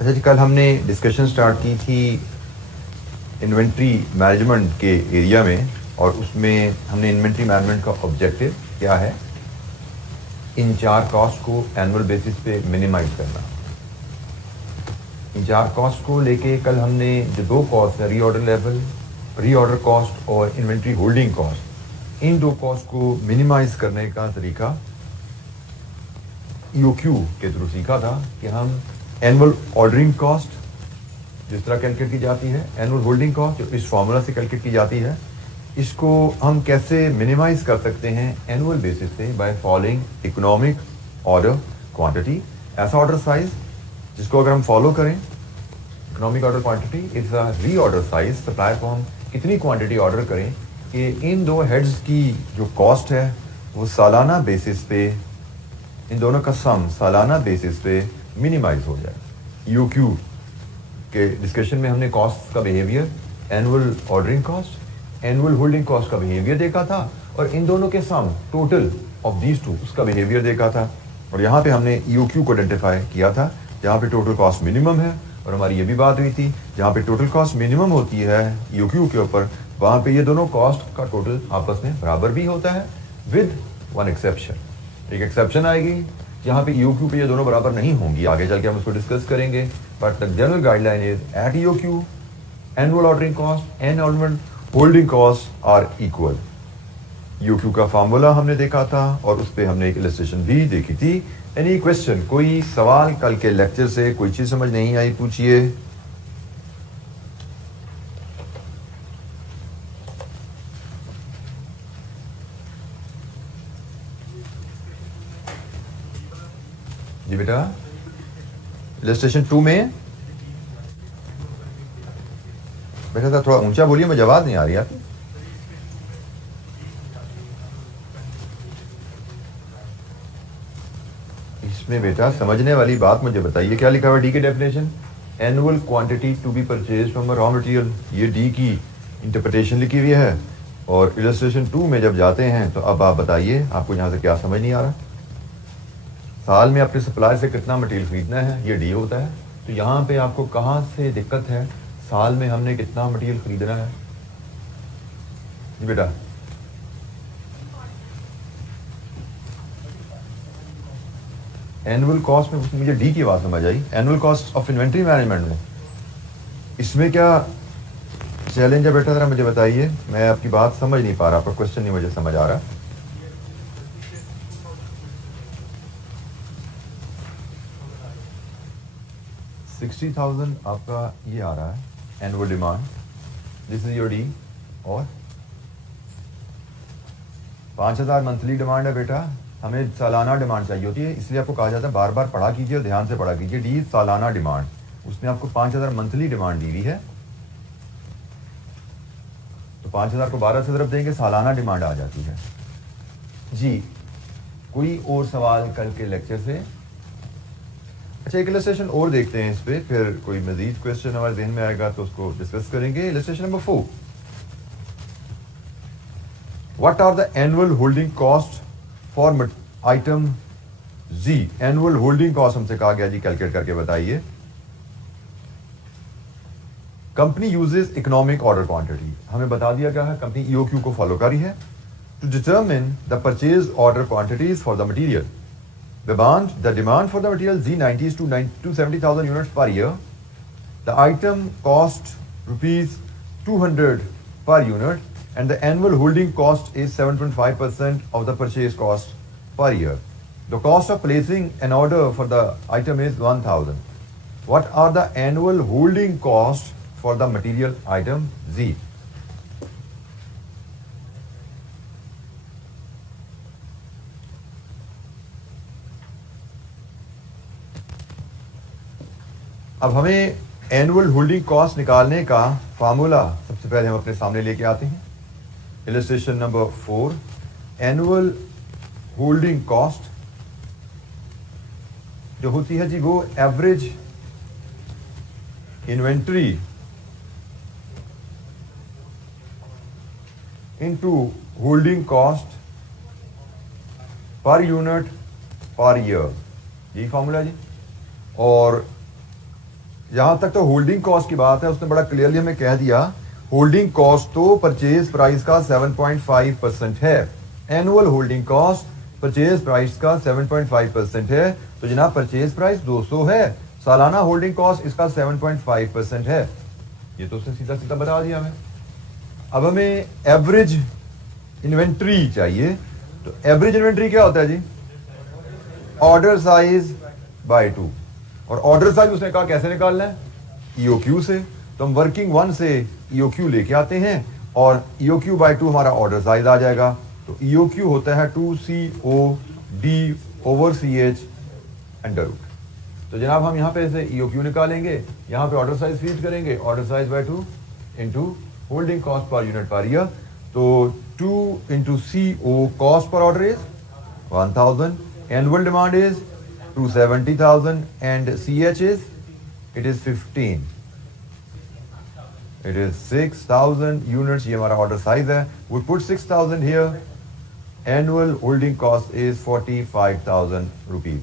अच्छा जी, कल हमने डिस्कशन स्टार्ट की थी इन्वेंट्री मैनेजमेंट के एरिया में, और उसमें हमने इन्वेंट्री मैनेजमेंट का ऑब्जेक्टिव क्या है, इन 4 कॉस्ट को एनुअल बेसिस पे मिनिमाइज करना। इन 4 कॉस्ट को लेके कल हमने जो 2 कॉस्ट है, रीऑर्डर लेवल, रीऑर्डर कॉस्ट और इन्वेंट्री होल्डिंग कॉस्ट, इन 2 कॉस्ट को मिनिमाइज करने का तरीका EOQ के थ्रू सीखा था कि हम एनुअल ऑर्डरिंग कॉस्ट जिस तरह कैलकुलेट की जाती है, एनुअल होल्डिंग कॉस्ट जो इस फॉर्मूला से कैलकुलेट की जाती है, इसको हम कैसे मिनिमाइज कर सकते हैं एनुअल बेसिस पे by following economic order quantity. ऐसा ऑर्डर साइज जिसको अगर हम फॉलो करें, economic order quantity is a reorder size, supplier को हम कितनी क्वांटिटी ऑर्डर करें कि इन 2 हेड्स की जो कॉस्ट है वो सालाना बेसिस पे, इन दोनों का सम सालाना बेसिस पे मिनिमाइज हो जाए। EOQ के डिस्कशन में हमने कॉस्ट का behaviour, annual ordering cost, annual holding cost का बिहेवियर देखा था, और इन दोनों के सम टोटल ऑफ दीज 2 उसका बिहेवियर देखा था। और यहाँ पे हमने EOQ को आइडेंटिफाई किया था जहाँ पे टोटल कॉस्ट मिनिमम है, और हमारी ये भी बात हुई थी जहाँ पे टोटल कॉस्ट मिनिमम होती है EOQ के ऊपर, वहाँ पे ये दोनों कॉस्ट का टोटल आपस में बराबर भी होता है, विद 1 एक्सेप्शन। एक एक्सेप्शन आएगी जहाँ पे EOQ पे ये दोनों बराबर नहीं होंगी, आगे चल के हम उसको डिस्कस करेंगे, but the general guideline is at EOQ annual ordering cost and annual holding cost are equal. EOQ का फार्मूला हमने देखा था और उस पर हमने एक इलस्ट्रेशन भी देखी थी। एनी क्वेश्चन, कोई सवाल कल के लेक्चर से, कोई चीज समझ नहीं आई, पूछिए। जी बेटा, इलस्ट्रेशन 2 में बेटा था, थोड़ा ऊंचा बोलिए, मुझे आवाज नहीं आ रही आपकी। इसमें बेटा समझने वाली बात मुझे बताइए, क्या लिखा हुआ डी की definition, annual quantity to be purchase from raw material, ये डी की इंटरप्रिटेशन लिखी हुई है। और इलस्ट्रेशन 2 में जब जाते हैं तो अब आप बताइए आपको यहाँ से क्या समझ नहीं आ रहा। साल में अपने सप्लायर से कितना मटेरियल खरीदना है, ये डी होता है। तो यहाँ पे आपको कहाँ से दिक्कत है, साल में हमने कितना मटेरियल खरीदना है जी बेटा। एनुअल कॉस्ट में मुझे डी की बात समझ आई, annual cost of inventory management में इसमें क्या चैलेंज है बेटा, जरा मुझे बताइए, मैं आपकी बात समझ नहीं पा रहा, आपका क्वेश्चन नहीं मुझे समझ आ रहा। $60,000 आपका ये आ रहा है annual demand, this is your D, और 5,000 मंथली डिमांड है बेटा, हमें सालाना डिमांड चाहिए होती है, इसलिए आपको कहा जाता है बार बार पढ़ा कीजिए और ध्यान से पढ़ा कीजिए। डी सालाना डिमांड, उसमें आपको 5,000 मंथली डिमांड दी हुई है, तो 5,000 को 12 से ज़रब देंगे, सालाना डिमांड आ जाती है जी। कोई और सवाल कल के लेक्चर से? अच्छा, एक इलस्ट्रेशन और देखते हैं इस पे, फिर कोई मजीद क्वेश्चन हमारे ध्यान में आएगा तो उसको डिस्कस करेंगे। Illustration number 4, what are the annual holding cost for item G. Annual holding cost हमसे कहा गया जी कैलकुलेट करके बताइए। Company uses economic order quantity, हमें बता दिया गया है कंपनी EOQ को फॉलो कर रही है to determine the purchase order quantities for the material. The demand for the material Z90 is 270,000 units per year. The item cost rupees 200 per unit, and the annual holding cost is 7.5% of the purchase cost per year. The cost of placing an order for the item is 1,000. What are the annual holding costs for the material item Z? अब हमें annual holding cost निकालने का formula सबसे पहले हम अपने सामने लेके आते हैं। Illustration number 4, annual holding cost जो होती है जी वो average inventory into holding cost per unit per year, यही फॉर्मूला जी। और जहां तक तो होल्डिंग कॉस्ट की बात है, उसने बड़ा क्लियरली हमें कह दिया होल्डिंग कॉस्ट तो परचेज प्राइस का 7.5% है। Annual holding cost purchase price का 7.5% है। तो जनाब परचेज प्राइस 200 है, सालाना होल्डिंग कॉस्ट इसका 7.5% है। ये तो उसने सीधा सीधा बता दिया हमें। अब हमें एवरेज इन्वेंट्री चाहिए। तो एवरेज इन्वेंट्री क्या होता है जी? Order size by 2। और ऑर्डर साइज उसने कहा कैसे निकालना है? ईओक्यू से। तो हम वर्किंग 1 से ईओक्यू लेके आते हैं और ईओक्यू बाय 2 हमारा ऑर्डर साइज आ जाएगा। तो ईओक्यू होता है 2COD/CH अंडर रूट। तो जनाब हम यहां पे से ईओक्यू निकालेंगे, यहां पे ऑर्डर साइज फीड करेंगे, order size by 2 into holding cost per unit per year. तो 2 into CO cost per order is 1000, annual demand is 270,000 and CH is 15. It is 6,000 units. ये हमारा ऑर्डर साइज है। We put 6,000 here. Annual holding cost is 45,000 rupees.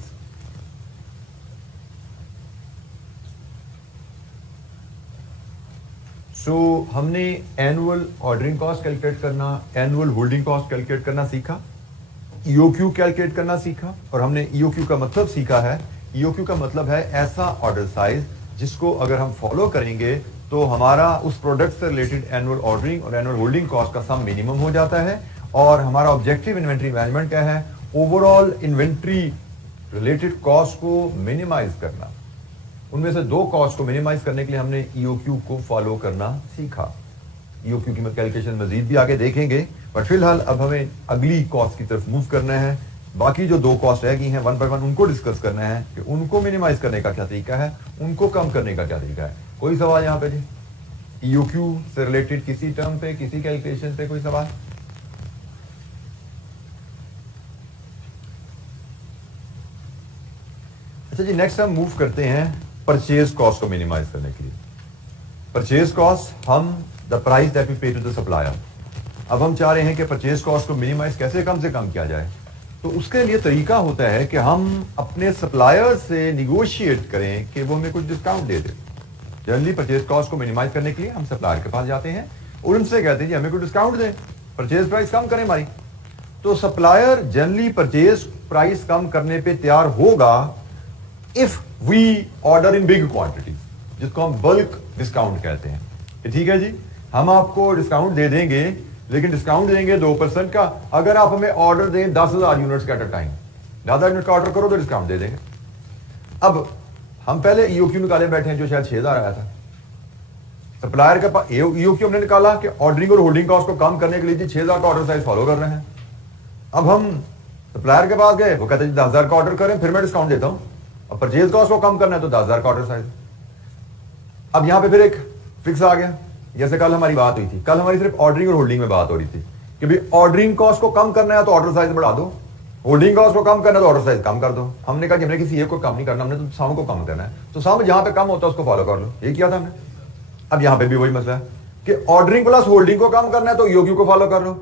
So हमने annual ordering cost calculate करना, annual holding cost calculate करना सीखा, EOQ calculate करना सीखा। और हमने ईओक्यू का मतलब सीखा है, ईओक्यू का मतलब है ऐसा ऑर्डर साइज जिसको अगर हम फॉलो करेंगे तो हमारा उस प्रोडक्ट से रिलेटेड एनुअल ऑर्डरिंग और एनुअल होल्डिंग कॉस्ट का सम मिनिमम हो जाता है। और हमारा ऑब्जेक्टिव इन्वेंट्री मैनेजमेंट क्या है? ओवरऑल इन्वेंट्री रिलेटेड कॉस्ट को मिनिमाइज करना। उनमें से 2 कॉस्ट को मिनिमाइज करने के लिए हमने ईओक्यू को फॉलो करना सीखा। ईओक्यू की कैलकुलेशन मजीद भी आगे देखेंगे, बट फिलहाल अब हमें अगली कॉस्ट की तरफ मूव करना है। बाकी जो 2 कॉस्ट रह गई हैं 1 बाय 1 उनको डिस्कस करना है कि उनको मिनिमाइज करने का क्या तरीका है, उनको कम करने का क्या तरीका है। कोई सवाल यहाँ पे जी? ईओक्यू से रिलेटेड किसी टर्म पे, किसी कैलकुलेशन पे कोई सवाल? अच्छा जी, नेक्स्ट हम मूव करते हैं परचेज कॉस्ट को मिनिमाइज करने के लिए। परचेज कॉस्ट हम द प्राइस दैट वी पे टू द सप्लायर। अब हम चाह रहे हैं कि परचेज कॉस्ट को मिनिमाइज कैसे कम से कम किया जाए। तो उसके लिए तरीका होता है कि हम अपने सप्लायर से निगोशिएट करें कि वो हमें कुछ डिस्काउंट दे दे। जनरली परचेज कॉस्ट को मिनिमाइज करने के लिए हम सप्लायर के पास जाते हैं और उनसे कहते हैं जी हमें कुछ डिस्काउंट दें, परचेज प्राइस कम करें हमारी। तो सप्लायर जनरली परचेज प्राइस कम करने पे तैयार होगा if we order in big quantity, जिसको हम बल्क डिस्काउंट कहते हैं। ठीक है जी, हम आपको डिस्काउंट दे देंगे, लेकिन डिस्काउंट देंगे 2% का। अगर आप हमें ऑर्डर दें 10,000 यूनिट्स का एट अ टाइम, 10,000 यूनिट का ऑर्डर करो तो डिस्काउंट दे देंगे। अब हम पहले ईओक्यू निकाले बैठे हैं जो शायद 6,000 आया था। सप्लायर के पास ईओक्यू हमने निकाला कि ऑर्डरिंग और होल्डिंग कॉस्ट को कम करने के लिए 6,000 का ऑर्डर साइज फॉलो कर रहे हैं। अब हम सप्लायर के पास गए, वो कहते हैं 10,000 का ऑर्डर करें फिर मैं डिस्काउंट देता हूं। अब परचेज कॉस्ट को कम करना है तो 10,000 का ऑर्डर साइज। अब यहां पे फिर एक फिक्स आ गया। जैसे कल हमारी बात हुई थी, कल हमारी सिर्फ ऑर्डरिंग और होल्डिंग में बात हो रही थी कि भाई ऑर्डरिंग कॉस्ट को कम करना है तो ऑर्डर साइज बढ़ा दो, होल्डिंग कॉस्ट को कम करना है तो ऑर्डर साइज कम कर दो। हमने कहा कि हमने किसी एक को कम नहीं करना, हमने तो सम को कम करना है। तो सम जहां पे कम होता है उसको फॉलो कर लो, ये किया था हमने। अब यहां पे भी वही मसला है कि ऑर्डरिंग प्लस होल्डिंग को कम करना है तो ईओक्यू को फॉलो कर लो,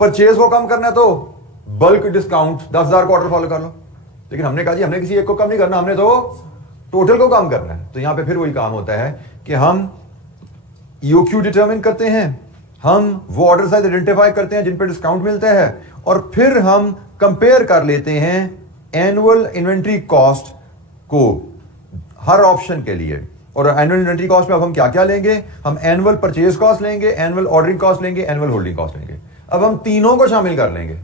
परचेज को कम करना है तो बल्क डिस्काउंट 10,000 का ऑर्डर फॉलो कर लो। लेकिन हमने कहा जी हमने किसी एक को कम नहीं करना, हमने तो टोटल को कम करना है। तो यहां पे फिर वही काम होता है कि हम ईओक्यू डिटरमिन करते हैं, हम वो ऑर्डर साइज आइडेंटिफाई करते हैं जिन पे डिस्काउंट मिलता है, और फिर हम कंपेयर कर लेते हैं एनुअल इन्वेंट्री कॉस्ट को हर ऑप्शन के लिए। और एनुअल इन्वेंट्री कॉस्ट में अब हम क्या क्या लेंगे? हम एनुअल परचेज कॉस्ट लेंगे, एनुअल ऑर्डरिंग कॉस्ट लेंगे, एनुअल होल्डिंग कॉस्ट लेंगे। अब हम तीनों को शामिल कर लेंगे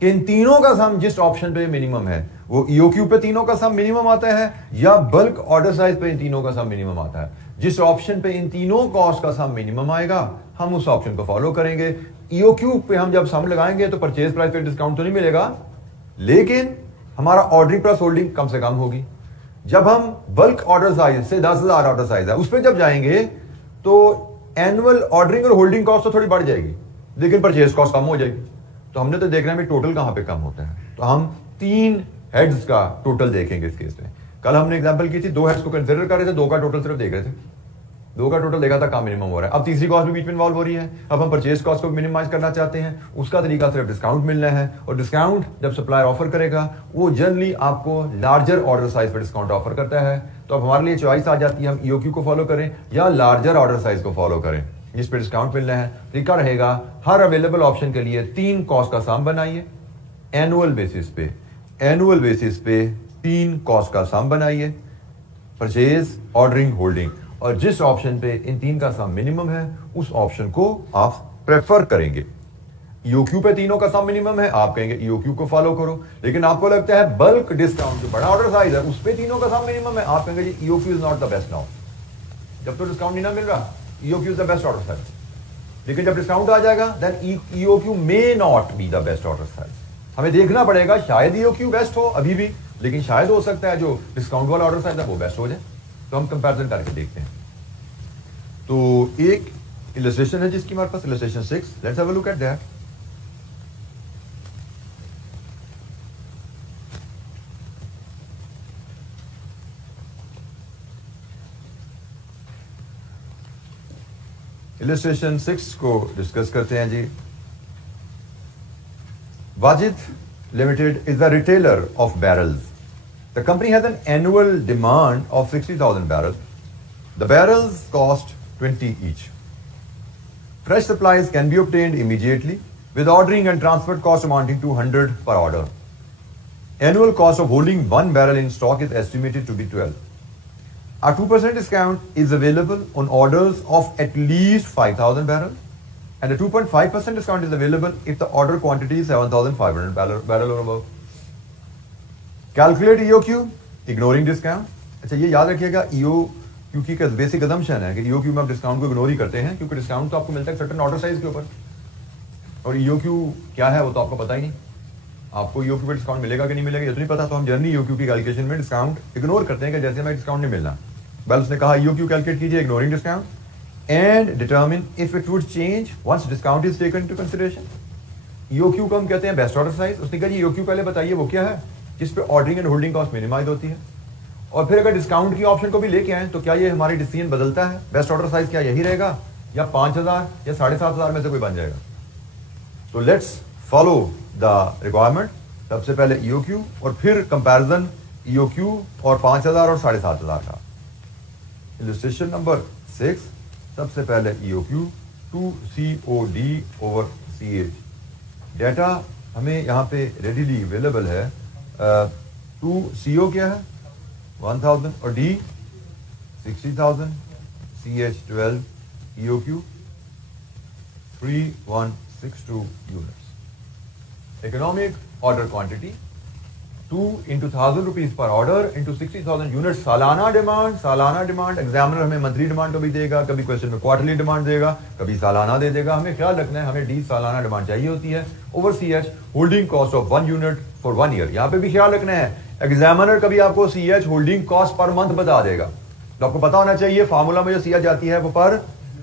कि इन तीनों का सम जिस ऑप्शन पे मिनिमम है वो ईओक्यू पे तीनों का सम मिनिमम आता है या बल्क ऑर्डर साइज पे इन तीनों का सम मिनिमम आता है। जिस ऑप्शन पे इन तीनों कॉस्ट का सम मिनिमम आएगा हम उस ऑप्शन को फॉलो करेंगे। ईओक्यू पे हम जब सम लगाएंगे तो परचेज प्राइस पे डिस्काउंट तो नहीं मिलेगा, लेकिन हमारा ऑर्डरिंग प्लस होल्डिंग कम से कम होगी। जब हम बल्क ऑर्डर साइज से 10,000 ऑर्डर साइज है उस पर जब जाएंगे तो एनुअल ऑर्डरिंग और होल्डिंग कॉस्ट तो थोड़ी बढ़ जाएगी, लेकिन परचेज कॉस्ट कम हो जाएगी। तो हमने तो देखना है टोटल कहां पे कम होता है। तो हम 3 हेड्स का टोटल देखेंगे इस केस में। कल हमने एग्जांपल की थी 2 हेड्स को कंसीडर कर रहे थे, 2 का टोटल सिर्फ देख रहे थे। दो का टोटल देखा था काम मिनिमम हो रहा है। अब तीसरी कॉस्ट भी बीच में इन्वॉल्व हो रही है। अब हम परचेज कॉस्ट को मिनिमाइज करना चाहते हैं, उसका तरीका सिर्फ डिस्काउंट मिलना है। और डिस्काउंट जब सप्लायर ऑफर करेगा वो जनरली आपको लार्जर ऑर्डर साइज पर डिस्काउंट ऑफर करता है। तो अब हमारे लिए चॉइस आ जाती है हम ईओक्यू को फॉलो करें या लार्जर ऑर्डर साइज को फॉलो करें जिस पे डिस्काउंट मिलना है। तरीका रहेगा हर अवेलेबल ऑप्शन के लिए 3 कॉस्ट का सम बनाइए एनुअल बेसिस पे। एनुअल बेसिस पे 3 कॉस्ट का सम बनाइए, परचेज, ऑर्डरिंग, होल्डिंग, और जिस ऑप्शन पे इन 3 का सम मिनिमम है उस ऑप्शन को आप प्रेफर करेंगे। ईओक्यू पे तीनों का सम मिनिमम है, आप कहेंगे ईओक्यू को फॉलो करो। लेकिन आपको लगता है बल्क डिस्काउंट जो बड़ा ऑर्डर साइज है उस पे तीनों का सम मिनिमम है, आप कहेंगे EOQ is not the best now. जब तो डिस्काउंट नहीं ना मिल रहा EOQ is the best order size, लेकिन जब डिस्काउंट आ जाएगा then EOQ may not be the best order size. हमें देखना पड़ेगा, शायद ईओक्यू बेस्ट हो अभी भी, लेकिन शायद हो सकता है जो डिस्काउंट वाला ऑर्डर साइज है वो बेस्ट हो जाए। तो हम कंपैरिजन करके देखते हैं। तो एक इलस्ट्रेशन है जिसकी हमारे पास, illustration 6, let's have a look at that. Illustration 6 को डिस्कस करते हैं जी। Wajid Limited is a retailer of barrels. The company has an annual demand of 60,000 barrels. The barrels cost 20 each. Fresh supplies can be obtained immediately with ordering and transport cost amounting to 100 per order. Annual cost of holding 1 barrel in stock is estimated to be 12. A 2% discount is available on orders of at least 5,000 barrels. And a 2.5% discount is available if the order quantity is 7,500 barrel or above. Calculate EOQ, ignoring discount. अच्छा ये याद रखिएगा EOQ की basic assumption है कि EOQ में आप discount को इग्नोर ही करते हैं क्योंकि डिस्काउंट तो आपको मिलता है सर्टेन ऑर्डर साइज के ऊपर, और EOQ क्या है वो तो आपको पता ही नहीं। आपको EOQ पे डिस्काउंट मिलेगा कि नहीं मिलेगा ये तो नहीं पता, तो हम जनरली EOQ की कैलकुलेशन में डिस्काउंट इग्नोर करते हैं कि जैसे हमें डिस्काउंट नहीं मिलना। बल उसने कहा EOQ कैलकुलेट कीजिए ignoring discount and determine if it would change once discount is taken into consideration. EOQ को हम कहते हैं बेस्ट ऑर्डर साइज। उसने कहा जी EOQ पहले बताइए वो क्या है जिस पे ordering and holding cost minimize होती है, और फिर अगर डिस्काउंट की ऑप्शन को भी लेके आए तो क्या ये हमारी डिसीजन बदलता है? बेस्ट ऑर्डर साइज क्या यही रहेगा या 5,000 या 7,500 में से कोई बन जाएगा? तो लेट्स फॉलो द रिक्वायरमेंट। सबसे पहले EOQ और फिर कंपैरिजन EOQ और 5,000 और 7,500 का। इलस्ट्रेशन नंबर 6, सबसे पहले EOQ 2COD over CH। Data हमें यहाँ पे रेडीली अवेलेबल है। 2CO क्या है 1000 और D 60,000, CH 12, EOQ 3162 units. Economic order quantity 2 into 1,000 rupees per order into 60,000 unit सालाना डिमांड। एग्जामिनर हमें मंथली डिमांड कभी देगा, कभी क्वेश्चन में क्वार्टरली डिमांड देगा, कभी सालाना दे देगा। हमें ख्याल रखना है हमें डी सालाना डिमांड चाहिए होती है। Over CH holding cost of 1 unit for 1 year. यहाँ पे भी ख्याल रखना है एग्जामिनर कभी आपको CH holding cost per month बता देगा, तो आपको पता होना चाहिए फार्मूला में जो CH आती है वो पर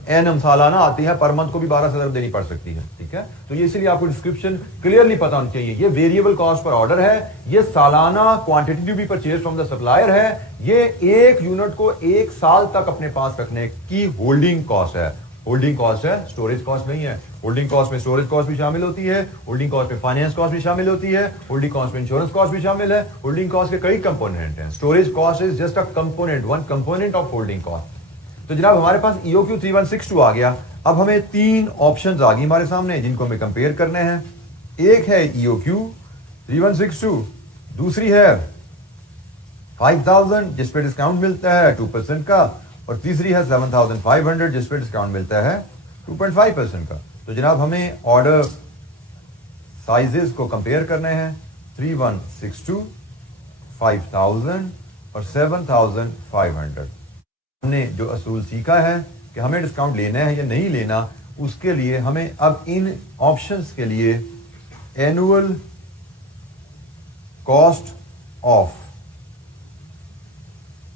एनम सालाना आती है, पर मंथ को भी 12 से देनी पड़ सकती है। ठीक है, तो ये इसलिए आपको डिस्क्रिप्शन क्लियरली पता होनी चाहिए। ये वेरिएबल कॉस्ट पर ऑर्डर है, ये सालाना quantity to be purchase from the supplier है, ये 1 यूनिट को 1 साल तक अपने पास रखने की होल्डिंग कॉस्ट है। होल्डिंग कॉस्ट है, स्टोरेज कॉस्ट नहीं है। होल्डिंग कॉस्ट में स्टोरेज कॉस्ट भी शामिल होती है, होल्डिंग कॉस्ट में फाइनेंस कॉस्ट भी शामिल होती है, होल्डिंग कॉस्ट में इंश्योरेंस कॉस्ट भी शामिल है। होल्डिंग कॉस्ट के कई कंपोनेंट हैं। Storage cost is just a component, one component of holding cost. तो जनाब हमारे पास EOQ 3162 आ गया। अब हमें 3 ऑप्शंस आ गई हमारे सामने जिनको हमें कंपेयर करने हैं। एक है EOQ 3162, दूसरी है 5,000 जिस पे डिस्काउंट मिलता है 2% का, और तीसरी है 7,500 जिस पे डिस्काउंट मिलता है 2.5% का। तो जनाब हमें ऑर्डर साइजेस को कंपेयर करने हैं। 3162, 5,000 और 7,500। हमने जो असूल सीखा है कि हमें डिस्काउंट लेना है या नहीं लेना, उसके लिए हमें अब इन ऑप्शंस के लिए annual cost of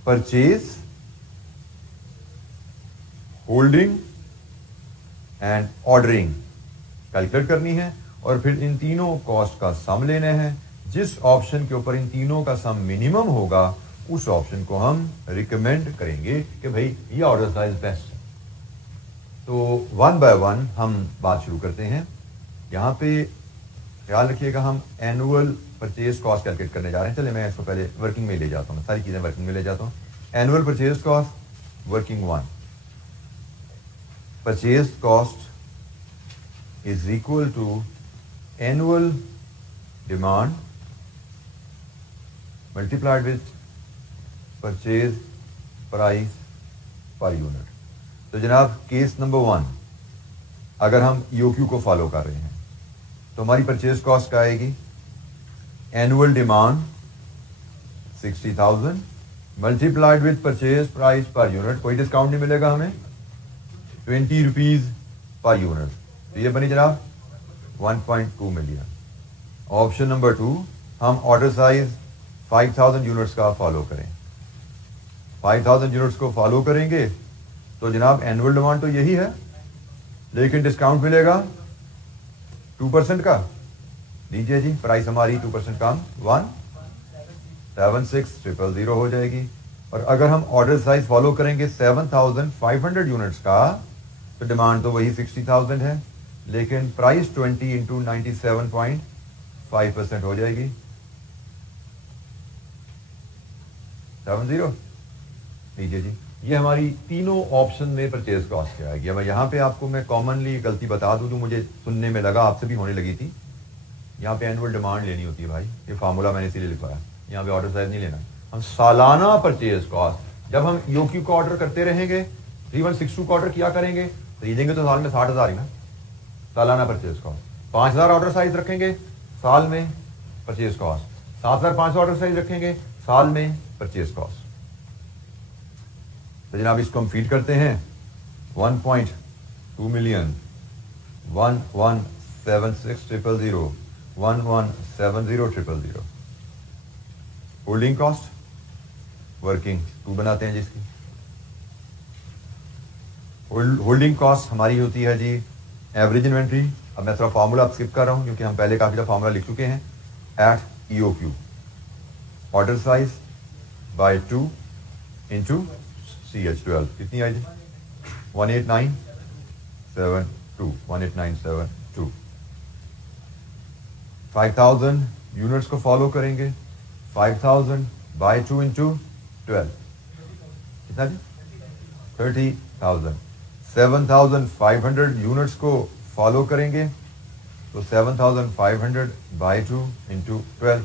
purchase, holding and ordering calculate करनी है, और फिर इन तीनों कॉस्ट का सम लेना है। जिस ऑप्शन के ऊपर इन तीनों का सम मिनिमम होगा उस ऑप्शन को हम रिकमेंड करेंगे कि भाई ये ऑर्डर साइज बेस्ट है। तो वन बाय वन हम बात शुरू करते हैं। यहाँ पे ख्याल रखिएगा, हम एनुअल परचेज कॉस्ट कैलकुलेट करने जा रहे हैं। चलिए मैं इसको पहले वर्किंग में ले जाता हूँ, सारी चीज़ें वर्किंग में ले जाता हूँ। Annual purchase cost working one, purchase cost is equal to annual demand multiplied with purchase price per unit. तो जनाब केस नंबर वन, अगर हम ईओक्यू को फॉलो कर रहे हैं तो हमारी परचेज कॉस्ट क्या आएगी? Annual demand 60,000 multiplied with purchase price per unit, कोई डिस्काउंट नहीं मिलेगा हमें, 20 रुपीज पर यूनिट। तो ये बनी जनाब 1.2 मिलियन। ऑप्शन नंबर टू, हम ऑर्डर साइज 5000 यूनिट्स का फॉलो करें। 5000 यूनिट्स को फॉलो करेंगे तो जनाब एनुअल डिमांड तो यही है, लेकिन डिस्काउंट मिलेगा 2% का। लीजिए जी, प्राइस हमारी 2% कम 176,000 हो जाएगी। और अगर हम ऑर्डर साइज फॉलो करेंगे 7500 यूनिट्स का, तो डिमांड तो वही 60,000 है, लेकिन प्राइस 20 इंटू 97.5% हो जाएगी 70। लीजिए जी, ये हमारी तीनों ऑप्शन में परचेज कॉस्ट क्या आएगी। अब यहाँ पे आपको मैं कॉमनली गलती बता दूं जो मुझे सुनने में लगा, आपसे भी होने लगी थी। यहाँ पे एनुअल डिमांड लेनी होती है भाई, ये फार्मूला मैंने इसीलिए लिखवाया। यहाँ पे ऑर्डर साइज नहीं लेना, हम सालाना परचेज कॉस्ट, जब हम ईओक्यू का ऑर्डर करते रहेंगे, 3162 का ऑर्डर किया करेंगे, खरीदेंगे तो साल में 60,000 ही ना सालाना परचेज कॉस्ट। 5000 ऑर्डर साइज रखेंगे साल में परचेज कॉस्ट, 7500 ऑर्डर साइज रखेंगे साल में परचेज कॉस्ट। तो जनाब इसको हम फीड करते हैं 1.2 मिलियन 1176,000 1170,000। होल्डिंग कॉस्ट वर्किंग 2 बनाते हैं जिसकी होल्डिंग कॉस्ट हमारी होती है जी एवरेज इन्वेंट्री। अब मैं थोड़ा फार्मूला स्किप कर रहा हूं क्योंकि हम पहले काफी दफा फार्मूला लिख चुके हैं। At EOQ order size by 2 into CH12 कितनी आई जी? 18972 18972। 5000 यूनिट्स को फॉलो करेंगे, 5000 बाय 2 इंटू 12 कितना जी? 30,000। 7500 यूनिट्स को फॉलो करेंगे तो 7500 बाय 2 इंटू 12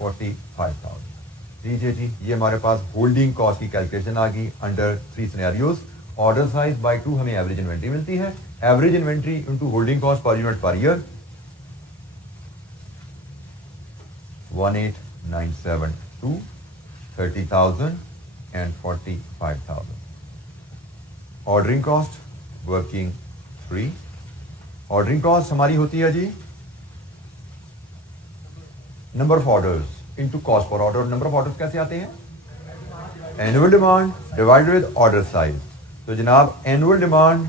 45,000। लीजिए जी, ये हमारे पास होल्डिंग कॉस्ट की कैलकुलेशन आ गई under 3 scenarios. Order size by 2 हमें एवरेज इन्वेंट्री मिलती है, average inventory into holding cost per unit per year 18972 30,000 and 45,000। Ordering cost working 3। Ordering cost हमारी होती है जी number of orders into cost per order. Number of orders कैसे आते हैं? Annual demand divided with order size. तो जनाब annual demand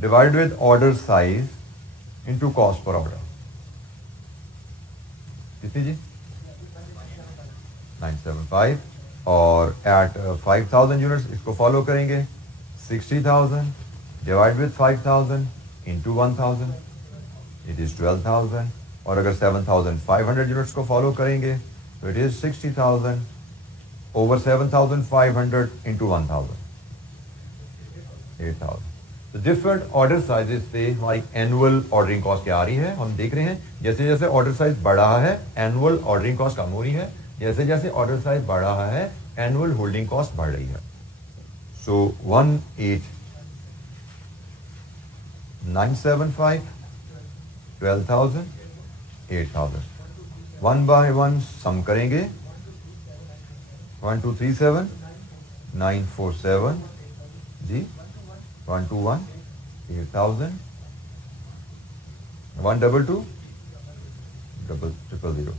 divided with order size into cost per order कितनी जी? 975। और एट 5000 यूनिट्स इसको फॉलो करेंगे 60,000 divide with 5000 into 1000 it is 12,000। और अगर 7500 यूनिट्स को फॉलो करेंगे तो इट इज 60,000 ओवर 7500 इंटू 1000 8,000। तो डिफरेंट ऑर्डर साइजेस पे हमारी एनुअल ऑर्डरिंग कॉस्ट क्या आ रही है हम देख रहे हैं। जैसे जैसे ऑर्डर साइज बढ़ रहा है एनुअल ऑर्डरिंग कॉस्ट कम हो रही है, जैसे जैसे ऑर्डर साइज बढ़ रहा है एनुअल होल्डिंग कॉस्ट बढ़ रही है। सो 18975 12,000 8,000। 1 बाय 1 सम करेंगे 1237 947 जी 121 8,000 122 000।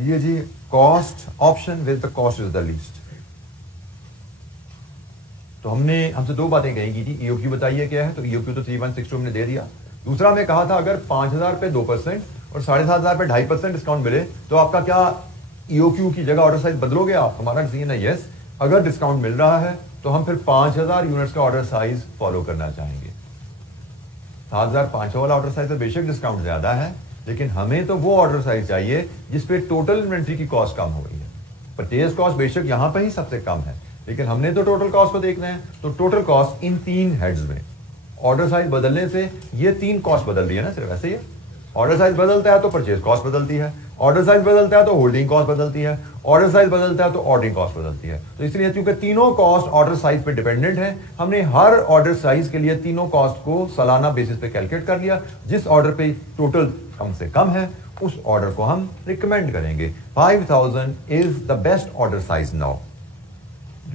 ये जी cost option with the cost is the least. तो हमसे 2 बातें कही की थी। ईओक्यू बताइए क्या है, तो ईओक्यू तो 3162 हमने दे दिया। दूसरा मैं कहा था अगर 5,000 पे 2% और 7,500 पे 2.5% डिस्काउंट मिले तो आपका क्या EOQ की जगह ऑर्डर साइज बदलोगे आप? हमारा डिसीजन है यस। अगर डिस्काउंट मिल रहा है तो हम फिर 5000 यूनिट्स का ऑर्डर साइज फॉलो करना चाहेंगे। 7500 वाला ऑर्डर साइज तो बेशक डिस्काउंट ज्यादा है, लेकिन हमें तो वो ऑर्डर साइज चाहिए जिसपे टोटल इन्वेंट्री की कॉस्ट कम हो रही है। परचेज कॉस्ट बेशक यहां पर ही सबसे कम है, लेकिन हमने तो टोटल कॉस्ट को देखना है। तो टोटल कॉस्ट इन 3 हेड्स में ऑर्डर साइज बदलने से ये 3 कॉस्ट बदल रही है ना, सिर्फ ऐसे ही है। ऑर्डर साइज बदलता है तो परचेज कॉस्ट बदलती है, ऑर्डर साइज बदलता है तो होल्डिंग कॉस्ट बदलती है, ऑर्डर साइज बदलता है तो ऑर्डरिंग कॉस्ट बदलती है। तो इसलिए क्योंकि तीनों कॉस्ट ऑर्डर साइज पे डिपेंडेंट है, हमने हर ऑर्डर साइज के लिए तीनों कॉस्ट को सालाना बेसिस पे कैलकुलेट कर लिया। जिस ऑर्डर पे टोटल कम से कम है उस ऑर्डर को हम रिकमेंड करेंगे। 5000 is the best order size now.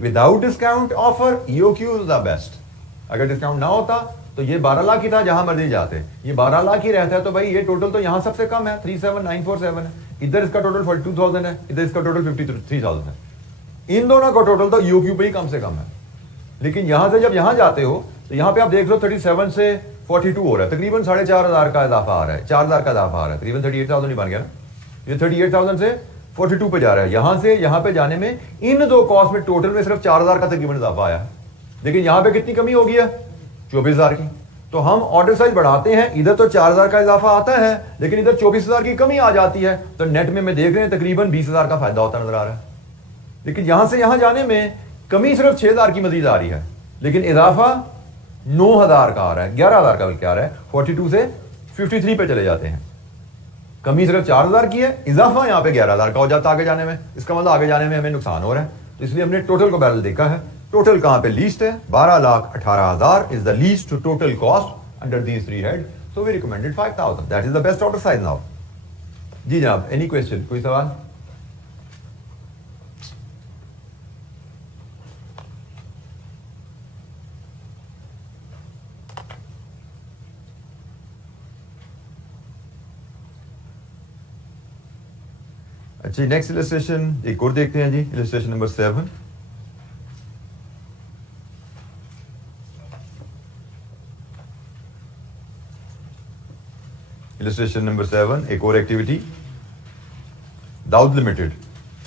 Without discount offer EOQ is the best. अगर डिस्काउंट ना होता तो ये 12 लाख ही था, जहां मर्जी जाते, ये 12 लाख ही रहता है। तो भाई ये टोटल तो यहां सबसे कम है, 37947 है, इधर इसका टोटल 42000 है, इधर इसका टोटल 53000 है। इन दोनों का टोटल तो EOQ पे ही कम से कम है। लेकिन यहां से जब यहां जाते हो तो यहां पे आप देख लो 37 से 42 हो रहा है, तकरीबन 4500 का इजाफा आ रहा है, 4000 का इजाफा आ रहा है, तकरीबन 38,000 ही बन गया ना। ये 38,000 से 42 पे जा रहा है। यहां से यहां पे जाने में इन दो कॉस्ट में टोटल में सिर्फ 4000 का तकरीबन इजाफा आया है। लेकिन यहां पे कितनी कमी होगी है? 24,000 की। तो हम ऑर्डर साइज बढ़ाते हैं, इधर तो 4000 का इजाफा आता है, लेकिन इधर 24,000 की कमी आ जाती है। तो नेट में मैं देख रहे हैं तकरीबन 20,000 का फायदा होता नजर आ रहा है। लेकिन यहां से यहां जाने में कमी सिर्फ 6000 की मजीद आ रही है, लेकिन इजाफा 9000 का आ रहा है, 11,000 का बल्कि आ रहा है। 42 से 53 पे चले जाते हैं। कमी सिर्फ 4000 की है, इजाफा यहां पे 11,000 का हो जाता है आगे जाने में। इसका मतलब आगे जाने में हमें नुकसान हो रहा है। तो इसलिए हमने टोटल को बैरल देखा है। टोटल कहां पे लीस्ट है? 12,18,000 is the least to total cost under these 3 head. So we recommended 5000। That is the best order size now. जी जनाब, एनी क्वेश्चन, कोई सवाल? अच्छा, नेक्स्ट इलस्ट्रेशन एक और देखते हैं जी, इलस्ट्रेशन नंबर 7। इलस्ट्रेशन नंबर 7 एक और एक्टिविटी, दाऊद लिमिटेड।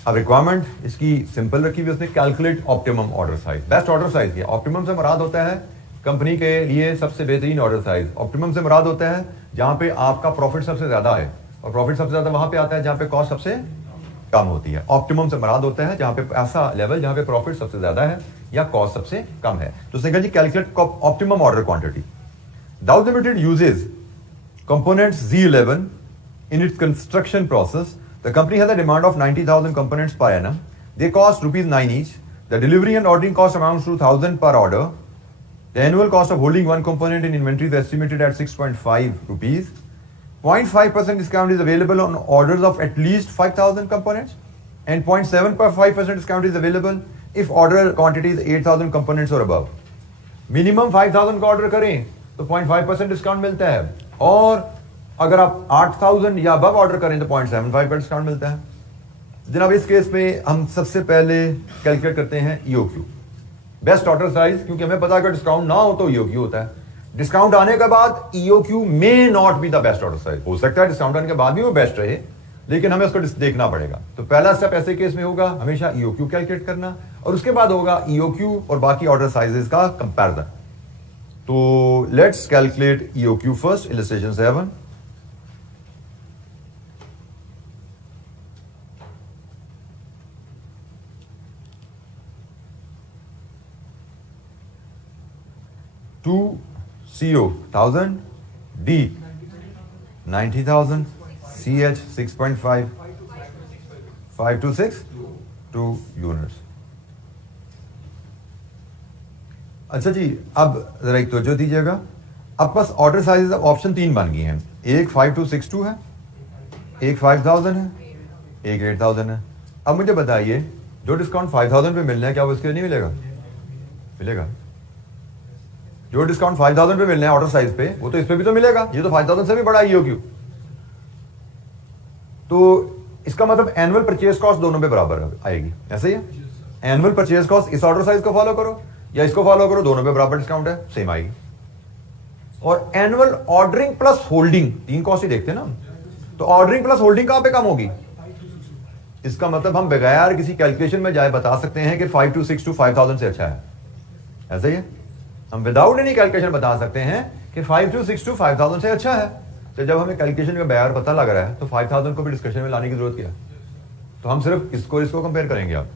अब रिक्वायरमेंट इसकी सिंपल रखी हुई, उसने calculate optimum order size. Best order size किया। ऑप्टिमम से मुराद होता है कंपनी के लिए सबसे बेहतरीन ऑर्डर साइज। ऑप्टिमम से मुराद होता है जहां पे आपका प्रॉफिट सबसे ज्यादा है, और प्रॉफिट सबसे ज्यादा वहां पे आता है जहां पे कॉस्ट सबसे कम होती है। ऑप्टिमम से मुराद होता है जहां पे ऐसा लेवल जहां पे प्रॉफिट सबसे ज्यादा है या कॉस्ट सबसे कम है। तो उसने कहा जी calculate optimum order quantity. Dawood limited uses components Z11 in its construction process. The company has a demand of 90,000 components per annum. They cost ₹9 each. The delivery and ordering cost amounts to 1,000 per order. The annual cost of holding one component in inventory is estimated at ₹6.5. 0.5% discount is available on orders of at least 5,000 components, and 0.75% discount is available if order quantity is 8,000 components or above. Minimum 5,000 का order करें तो 0.5% discount मिलता है, और अगर आप 8,000 या above order करें तो 0.75 का डिस्काउंट मिलता है। जनाब इस केस में हम सबसे पहले कैलकुलेट करते हैं EOQ, बेस्ट ऑर्डर साइज, क्योंकि हमें पता है अगर डिस्काउंट ना हो तो EOQ होता है। डिस्काउंट आने के बाद EOQ may not be the best order size. हो सकता है डिस्काउंट आने के बाद भी वो बेस्ट रहे, लेकिन हमें उसको देखना पड़ेगा। तो पहला स्टेप ऐसे केस में होगा हमेशा EOQ कैलकुलेट करना, और उसके बाद होगा EOQ और बाकी ऑर्डर साइजेस का कंपैरिजन। तो let's calculate EOQ first, illustration 7। Two CO 1000, D 90,000, CH 6.5, 5 to 6 2 units. अच्छा जी, अब जरा एक तवज्जो दीजिएगा। अब बस ऑर्डर साइज ऑप्शन 3 बन गई हैं। एक 5262 है, एक 5000 है, एक 8000 है। अब मुझे बताइए जो डिस्काउंट 5000 पे मिलना है क्या वो इसके लिए नहीं मिलेगा? मिलेगा। जो डिस्काउंट 5000 पे मिलना है ऑर्डर साइज पे, वो तो इस पे भी तो मिलेगा। ये तो 5000 से भी बड़ा EOQ। तो इसका मतलब एनुअल परचेज कॉस्ट दोनों पे बराबर आएगी, ऐसे ही है। एनुअल परचेज कॉस्ट इस ऑर्डर साइज को फॉलो करो या इसको फॉलो करो, दोनों पे बराबर डिस्काउंट है, सेम आएगी। और annual ordering plus holding, 3 cost ही देखते हैं ना। तो ऑर्डरिंग प्लस होल्डिंग कहां पे कम होगी? इसका मतलब हम बगैर किसी कैलकुलेशन में जाए बता सकते हैं कि 5262 5000 से अच्छा है, ऐसा ही है। हम विदाउट एनी कैलकुलेशन बता सकते हैं कि 5262 5000 से अच्छा है। तो जब हमें कैलकुलेशन का बगैर पता लग रहा है तो 5000 को भी डिस्कशन में लाने की जरूरत क्या है? तो हम सिर्फ इसको कंपेयर करेंगे आप,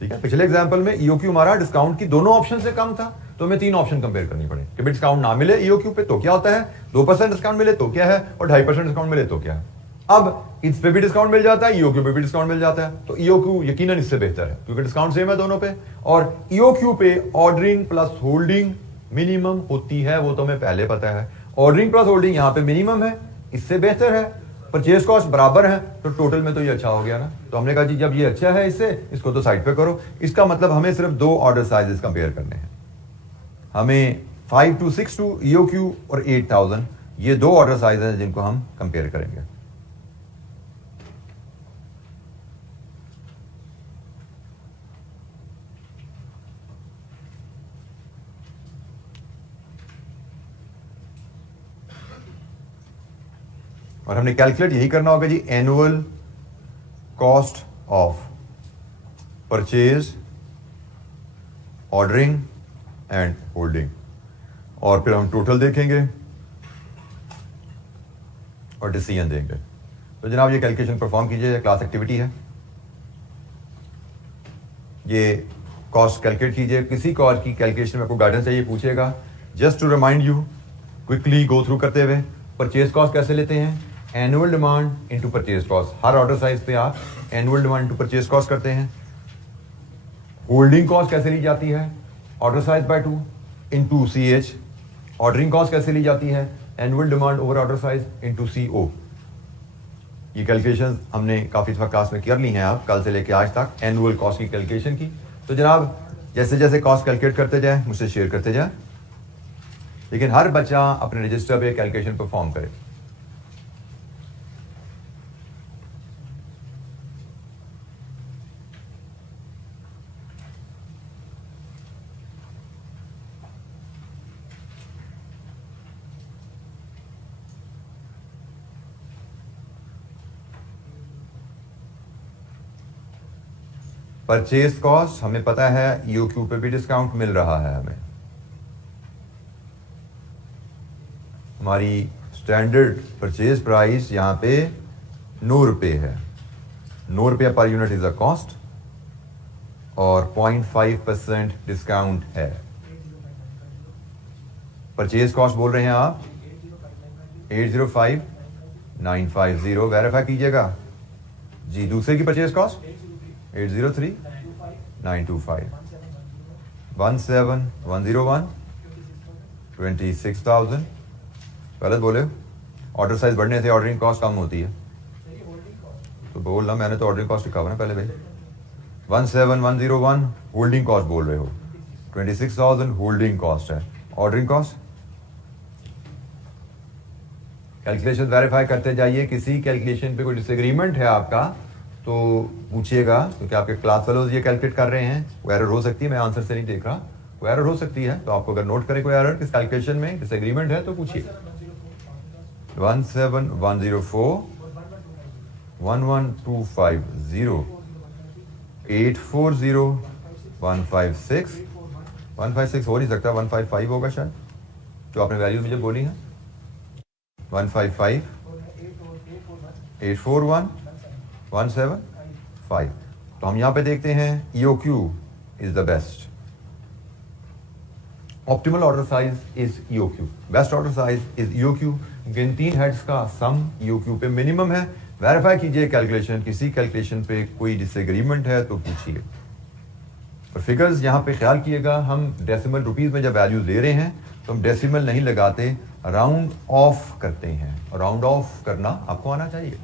ठीक है। पिछले एग्जांपल में ईओक्यू हमारा डिस्काउंट की दोनों ऑप्शन से कम था, तो हमें 3 ऑप्शन कंपेयर करनी पड़े कि डिस्काउंट ना मिले ईओक्यू पे तो क्या होता है, 2% डिस्काउंट मिले तो क्या है, और 2.5% डिस्काउंट मिले तो क्या है। अब इस पे भी डिस्काउंट मिल जाता है, ईओक्यू पे भी डिस्काउंट मिल जाता है, तो ईओक्यू यकीनन इससे बेहतर है क्योंकि डिस्काउंट सेम है दोनों पे। और ईओक्यू पे ऑर्डरिंग प्लस होल्डिंग मिनिमम होती है, वो तो हमें पहले पता है। ऑर्डरिंग प्लस होल्डिंग यहाँ पे मिनिमम है, इससे बेहतर है। परचेज कॉस्ट बराबर है, तो टोटल में तो ये अच्छा हो गया ना। तो हमने कहा जी जब ये अच्छा है इससे, इसको तो साइड पे करो। इसका मतलब हमें सिर्फ 2 ऑर्डर साइजेस कंपेयर करने हैं। हमें 5262 ईओक्यू और 8000, ये 2 ऑर्डर साइज हैं जिनको हम कंपेयर करेंगे। और हमने कैलकुलेट यही करना होगा जी, annual cost of purchase, ordering and holding, और फिर हम टोटल देखेंगे और डिसीजन देंगे। तो जनाब ये कैलकुलेशन परफॉर्म कीजिए, क्लास एक्टिविटी है। ये कॉस्ट कैलकुलेट कीजिए। किसी कॉस्ट की कैलकुलेशन में आपको गाइडेंस चाहिए पूछेगा, just to remind you, quickly go through करते हुए। परचेज कॉस्ट कैसे लेते हैं, annual demand into purchase cost. हर ऑर्डर साइज पे आप annual demand into purchase cost करते हैं। होल्डिंग कॉस्ट कैसे ली जाती है, order size by 2 into CH. Ordering cost कैसे ली जाती है, annual demand over order size into CO. ये कैलकुलेशन हमने काफी दफा क्लास में कर ली हैं, आप कल से लेके आज तक एनुअल कॉस्ट की कैलकुलेशन की। तो जनाब जैसे जैसे कॉस्ट कैलकुलेट करते जाए मुझसे शेयर करते जाए, लेकिन हर बच्चा अपने रजिस्टर पे कैलकुलेशन परफॉर्म करे। परचेज कॉस्ट हमें पता है, ईओक्यू पे भी डिस्काउंट मिल रहा है हमें। हमारी स्टैंडर्ड परचेज प्राइस यहां पे 9 रुपये है। 9 रुपया per unit is a cost और 0.5% डिस्काउंट है। परचेज कॉस्ट बोल रहे हैं आप 805950, वेरीफाई कीजिएगा जी। दूसरे की परचेज कॉस्ट 803925, 17101, 26,000। गलत बोले, ऑर्डर साइज बढ़ने से ऑर्डरिंग कॉस्ट कम होती है। तो बोल रहा, मैंने तो ऑर्डरिंग कॉस्ट लिखा हुआ ना पहले भाई। 17101 होल्डिंग कॉस्ट बोल रहे हो, 26,000 होल्डिंग कॉस्ट है। ऑर्डरिंग कॉस्ट कैलकुलेशन वेरीफाई करते जाइए। किसी कैलकुलेशन पे कोई डिसएग्रीमेंट है आपका तो पूछिएगा, क्योंकि आपके क्लास फेलोज ये कैलकुलेट कर रहे हैं। कोई एरर हो सकती है, मैं आंसर से नहीं देख रहा, कोई एरर हो सकती है। तो आपको अगर नोट करें कोई एरर किस कैलकुलेशन में डिसएग्रीमेंट है तो पूछिए। 17104, 11250, 840, 156, 156 हो नहीं सकता, 155 होगा शायद, जो आपने वैल्यू मुझे बोली है। 155, 841, 175। तो हम यहां पे देखते हैं EOQ is the best. Optimal order size is EOQ, best order size is EOQ। In 3 heads का सम EOQ पे मिनिमम है। वेरीफाई कीजिए कैलकुलेशन, किसी कैलकुलेशन पे कोई डिसएग्रीमेंट है तो पूछिए। और फिगर्स यहाँ पे ख्याल किएगा, हम डेसिमल रुपीज में जब वैल्यू ले रहे हैं तो हम डेसिमल नहीं लगाते, राउंड ऑफ करते हैं। और राउंड ऑफ करना आपको आना चाहिए।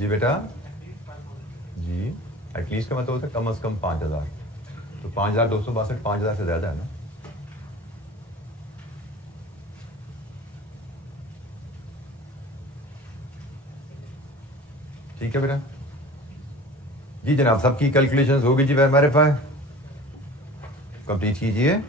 जी बेटा जी, एटलीस्ट का मतलब होता है कम से कम 5,000, तो 5,262 5,000 से ज्यादा है ना। ठीक है बेटा जी, जनाब सबकी कैलकुलेशंस होगी जी, वेरीफाई कंप्लीट कीजिए।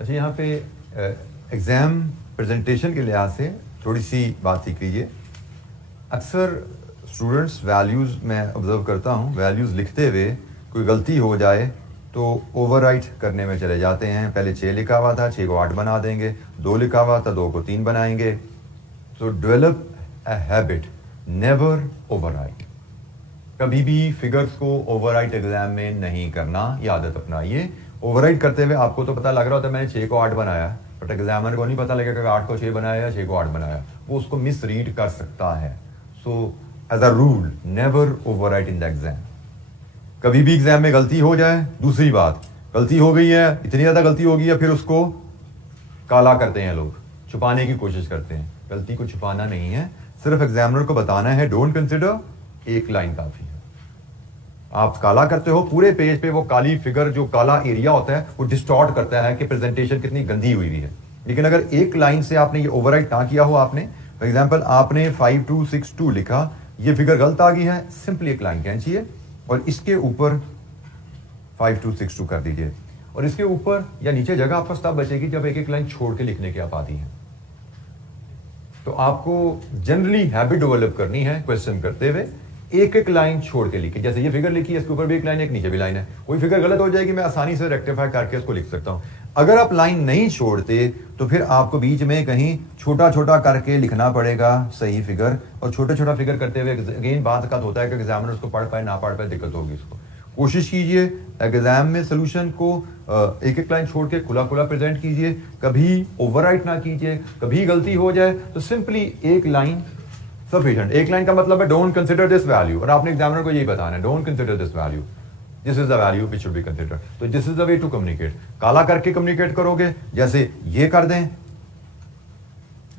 अच्छा, यहाँ पे एग्ज़ाम प्रेजेंटेशन के लिहाज से थोड़ी सी बात सीख लीजिए। अक्सर स्टूडेंट्स वैल्यूज़ मैं ऑब्ज़र्व करता हूँ, वैल्यूज़ लिखते हुए कोई गलती हो जाए तो ओवरराइट करने में चले जाते हैं। पहले 6 लिखा हुआ था, 6 को 8 बना देंगे, 2 लिखा हुआ था, 2 को 3 बनाएंगे। तो develop a habit, never overwrite. कभी भी फिगर्स को ओवरराइट एग्जाम में नहीं करना, ये आदत अपनाइए। ओवरराइट करते हुए आपको तो पता लग रहा होता है मैंने 6 को 8 बनाया, बट एग्जामिनर को नहीं पता लगेगा कि 8 को 6 बनाया या 6 को 8 बनाया, वो उसको मिस रीड कर सकता है। So as a rule never overwrite in the exam. कभी भी एग्जाम में गलती हो जाए, दूसरी बात, गलती हो गई है, इतनी ज्यादा गलती हो गई है, फिर उसको काला करते हैं लोग, छुपाने की कोशिश करते हैं। गलती को छुपाना नहीं है, सिर्फ एग्जामिनर को बताना है डोंट कंसिडर, एक लाइन काफी है। आप काला करते हो पूरे पेज पे, वो काली फिगर जो काला एरिया होता है वो डिस्टॉर्ट करता है कि प्रेजेंटेशन कितनी गंदी हुई है। लेकिन अगर एक लाइन से आपने ये ओवरराइट ना किया हो, आपने फॉर एग्जांपल आपने 5262 लिखा, ये फिगर गलत आ गई है, सिंपली एक लाइन खींचिए और इसके ऊपर 5262 कर दीजिए, और इसके ऊपर या नीचे जगह आपको तब बचेगी जब एक एक लाइन छोड़ के लिखने की आप आती है। तो आपको जनरली हैबिट डेवलप करनी है क्वेश्चन करते हुए एक एक लाइन छोड़ के लिखी। जैसे ये फिगर लिखी है, इसके ऊपर भी एक लाइन है, एक नीचे भी लाइन है, कोई फिगर गलत हो जाएगी, मैं आसानी से रेक्टिफाई करके उसको लिख सकता हूं। अगर आप लाइन नहीं छोड़ते तो फिर आपको बीच में कहीं छोटा छोटा करके लिखना पड़ेगा सही फिगर, और छोटा छोटा फिगर करते हुए अगेन बात का होता है कि एग्जामिनर उसको पढ़ पाए ना पढ़ पाए, दिक्कत होगी उसको। कोशिश कीजिए एग्जाम में सोल्यूशन को एक एक लाइन छोड़ के खुला खुला प्रेजेंट कीजिए, कभी ओवरराइट ना कीजिए। कभी गलती हो जाए तो सिंपली एक लाइन सफिशिएंट। एक लाइन का मतलब है डोंट कंसिडर दिस वैल्यू, और आपने एग्जामिनर को यही बताना है don't consider this value, this is the value which should be considered. तो this is the way to communicate. काला करके कम्युनिकेट करोगे, जैसे ये कर दें।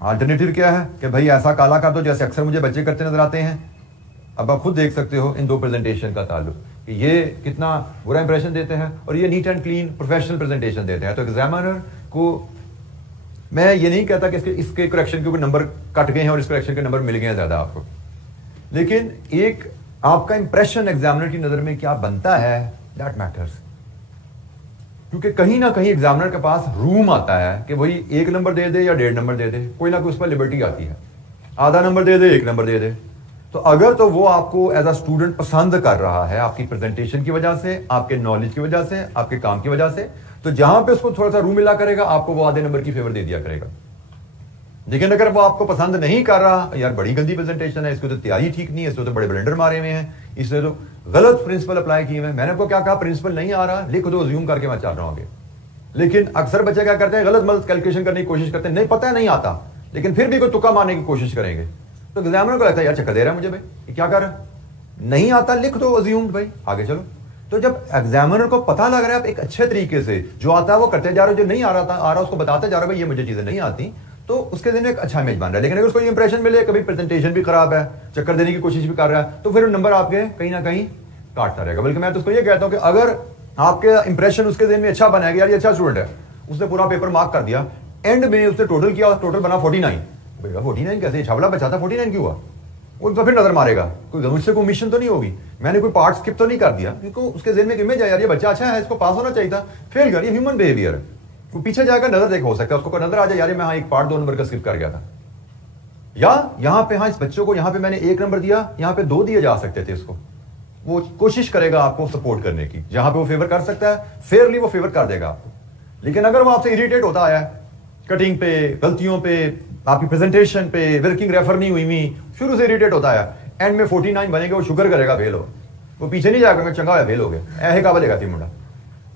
अल्टरनेटिव क्या है कि भाई ऐसा काला कर दो जैसे अक्सर मुझे बच्चे करते नजर आते हैं। अब आप खुद देख सकते हो इन दो प्रेजेंटेशन का ताल्लुक कि ये कितना बुरा इंप्रेशन देते हैं और ये neat and clean professional presentation देते हैं। तो एग्जामिनर को मैं ये नहीं कहता कि इसके करेक्शन के ऊपर नंबर कट गए हैं और इस करेक्शन के नंबर मिल गए हैं ज्यादा आपको, लेकिन एक आपका इंप्रेशन एग्जामिनर की नजर में क्या बनता है, दैट मैटर्स। क्योंकि कहीं ना कहीं एग्जामिनर के पास रूम आता है कि वही 1 नंबर दे दे या 1.5 नंबर दे दे, कोई ना कोई उस पर लिबर्टी आती है, आधा नंबर दे दे, 1 नंबर दे दे। तो अगर तो वो आपको एज अ स्टूडेंट पसंद कर रहा है आपकी प्रेजेंटेशन की वजह से, आपके नॉलेज की वजह से, आपके काम की वजह से, तो जहां पे उसको थोड़ा सा रूम मिला करेगा आपको वो आधे नंबर की फेवर दे दिया करेगा। लेकिन अगर वो आपको पसंद नहीं कर रहा, यार बड़ी गंदी प्रेजेंटेशन है, इसको तो तैयारी ठीक नहीं है, इसको तो बड़े ब्लेंडर मारे हुए हैं, इसलिए तो गलत प्रिंसिपल अप्लाई किए हुए। मैंने आपको क्या कहा, प्रिंसिपल नहीं आ रहा लिख दो, ज्यूम करके मैं चल रहा हूं आगे। लेकिन अक्सर बच्चे क्या करते हैं, गलत मलत कैलकुलेशन करने की कोशिश करते हैं, नहीं पता है नहीं आता, लेकिन फिर भी कोई तुक्का मारने की कोशिश करेंगे। तो एग्जामिनर को लगता है यार चक्कर दे रहा है मुझे भाई, ये क्या कर रहा है, नहीं आता लिख दो अज्यूम्ड भाई, आगे चलो। तो जब एग्जामिनर को पता लग रहा है आप एक अच्छे तरीके से जो आता है वो करते जा रहे हो, जो नहीं आ रहा उसको बताते जा रहे हो भाई ये मुझे चीजें नहीं आती, तो उसके दिन एक अच्छा इमेज बन रहा है। लेकिन अगर उसको इंप्रेशन मिले कभी प्रेजेंटेशन भी खराब है, चक्कर देने की कोशिश भी कर रहा है, तो फिर नंबर आपके कहीं ना कहीं काटता रहेगा। बल्कि मैं तो उसको ये कहता हूं कि अगर आपके इंप्रेशन उसके दिन में अच्छा बनाएगा, यार ये अच्छा स्टूडेंट है, उसने पूरा पेपर मार्क कर दिया, एंड में उसने टोटल किया, टोटल बना 49, बेटा 49 कैसे, छावला बचा था 49 क्यों हुआ, वो तो फिर नजर मारेगा, कोई मुझसे कोई मिशन तो नहीं होगी, मैंने कोई पार्ट स्किप तो नहीं कर दिया, क्योंकि उसके ज़हन में एक इमेज है यार ये बच्चा अच्छा है, इसको पास होना चाहिए था, फेल कर, ये ह्यूमन बिहेवियर है। वो पीछे जाकर नजर देख, हो सकता है उसको नजर आ जाए यार मैं हाँ एक पार्ट 2 नंबर का स्किप कर गया था, या यहाँ पे हाँ इस बच्चों को यहाँ पे मैंने 1 नंबर दिया, यहाँ पे 2 दिए जा सकते थे इसको। वो कोशिश करेगा आपको सपोर्ट करने की, जहां पे वो फेवर कर सकता है फेयरली वो फेवर कर देगा आपको। लेकिन अगर वो आपसे इरिटेट होता है कटिंग पे, गलतियों पे, आपकी प्रेजेंटेशन पे, वर्किंग रेफर नहीं हुई हुई, शुरू से इरिटेट होता है, एंड में 49 बनेगा, वो शुक्र करेगा फेल हो, वो पीछे नहीं जाएगा मैं चंगा है फेल हो गया ऐसे का बलेगा 3 मुंडा,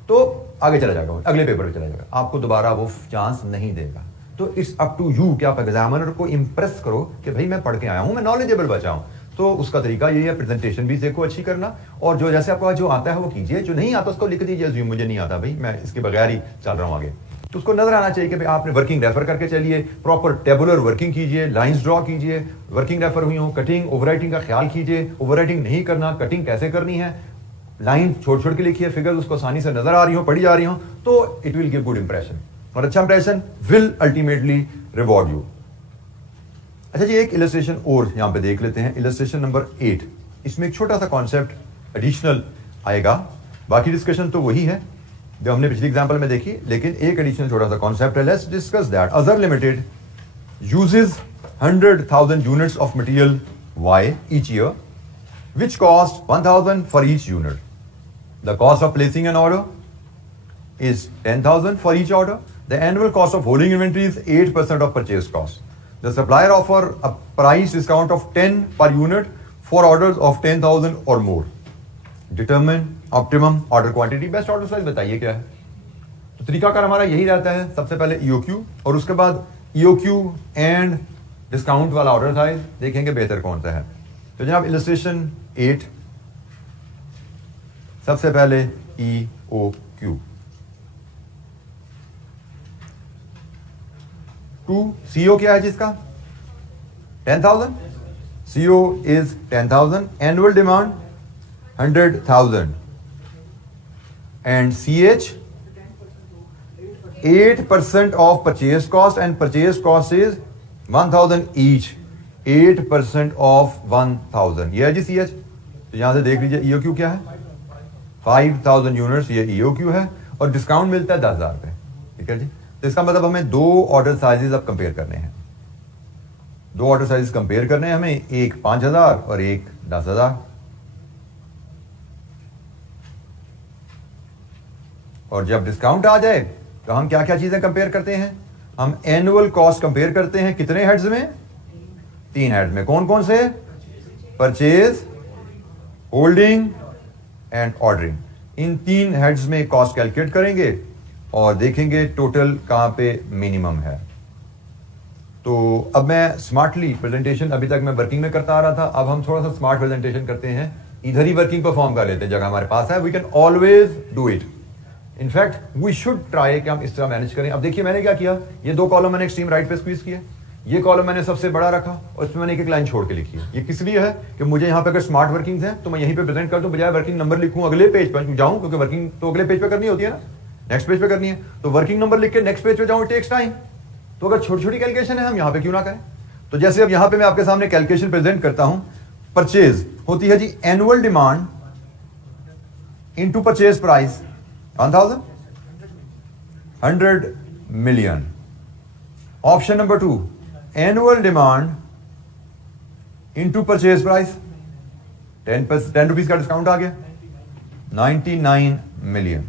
तो आगे चला जाएगा, अगले पेपर में चला जाएगा, आपको दोबारा वो चांस नहीं देगा। तो इट्स अप टू यू कि आप एग्जामिनर को इंप्रेस करो कि भाई मैं पढ़ के आया हूं, मैं नॉलेजेबल बचा हूं। तो उसका तरीका यही है, प्रेजेंटेशन भी देखो अच्छी करना, और जो जैसे आपको जो आता है वो कीजिए, जो नहीं आता उसको लिख दीजिए, मुझे नहीं आता भाई मैं इसके बगैर ही चल रहा हूँ आगे। तो उसको नजर आना चाहिए कि भाई आपने वर्किंग रेफर करके चलिए, प्रॉपर टेबुलर वर्किंग कीजिए, लाइंस ड्रॉ कीजिए, वर्किंग रेफर हुई हो, कटिंग ओवरराइटिंग का ख्याल कीजिए, ओवरराइटिंग नहीं करना, कटिंग कैसे करनी है, लाइन छोड़ छोड़ के लिखिए, फिगर्स उसको आसानी से नजर आ रही हो, पढ़ी जा रही हो, तो it will give good impression, और अच्छा impression will ultimately reward you. अच्छा जी, एक इलस्ट्रेशन और यहां पे देख लेते हैं, इलस्ट्रेशन नंबर 8। इसमें एक छोटा सा कॉन्सेप्ट एडिशनल आएगा, बाकी डिस्कशन तो वही है जो हमने पिछली एग्जांपल में देखी, लेकिन एक एडिशनल छोटा सा कॉन्सेप्ट है। Let's discuss that. Azhar limited uses 100,000 units of material Y each year, which cost 1,000 for each unit. The cost of placing an order is 10,000 for each order. The annual cost of holding inventory is 8% of purchase cost. The supplier offer a price discount of 10 per unit for orders of 10,000 or more. Determine optimum order quantity. Best order size बताइए क्या है? तो तरीकाकार हमारा यही रहता है, सबसे पहले EOQ और उसके बाद EOQ एंड डिस्काउंट वाला ऑर्डर साइज देखेंगे बेहतर कौन सा है। तो जनाब इलस्ट्रेशन 8, सबसे पहले EOQ 2, CO क्या है जिसका 10,000, CO is 10,000, annual demand 100,000 and CH 8% of purchase cost, and purchase cost is 1,000 each, 8% of 1,000, ये है जी CH। तो यहां से देख लीजिए EOQ क्या है, 5,000 यूनिट्स ये EOQ है, और डिस्काउंट मिलता है 10,000 पे, ठीक है जी। तो इसका मतलब हमें 2 ऑर्डर साइजेस अब कंपेयर करने हैं, 2 ऑर्डर साइजेस कंपेयर करने हैं हमें, एक 5,000 और एक 10,000। और जब डिस्काउंट आ जाए तो हम क्या क्या चीजें कंपेयर करते हैं, हम एनुअल कॉस्ट कंपेयर करते हैं, कितने हेड्स में, 3 हेड्स में, कौन कौन से, purchase, holding and ordering. In 3 heads में कॉस्ट कैलकुलेट करेंगे और देखेंगे टोटल कहां पे मिनिमम है। तो अब मैं स्मार्टली प्रेजेंटेशन, अभी तक मैं वर्किंग में करता आ रहा था, अब हम थोड़ा सा स्मार्ट प्रेजेंटेशन करते हैं, इधर ही वर्किंग परफॉर्म कर लेते हैं, जगह हमारे पास है, we can always do it. In fact we should try कि हम इस तरह मैनेज करें। अब देखिए मैंने क्या किया, ये 2 कॉलम मैंने एक्सट्रीम राइट पे स्क्वीज किया, ये कॉलम मैंने सबसे बड़ा रखा और इसमें मैंने एक लाइन छोड़ के लिखी है। ये किस लिए है कि मुझे यहाँ पे अगर स्मार्ट वर्किंग है तो मैं यहीं पे प्रेजेंट कर दूं, बजाय वर्किंग नंबर लिखूं अगले पेज पर जाऊं, क्योंकि वर्किंग तो अगले पेज पे करनी होती है ना, नेक्स्ट पेज पे करनी है, तो वर्किंग नंबर लिख के नेक्स्ट पेज पे जाऊं, टेक्स टाइम। तो अगर छोटी छोटी कैलकुलेशन है हम यहाँ पे क्यों ना करें। तो जैसे अब यहाँ पे मैं आपके सामने कैलकुलेशन प्रेजेंट करता हूं, परचेज होती है जी annual demand into purchase price 1,000, 100 million. Option number 2, annual demand into purchase price, 10 rupees का डिस्काउंट आ गया, 99 million.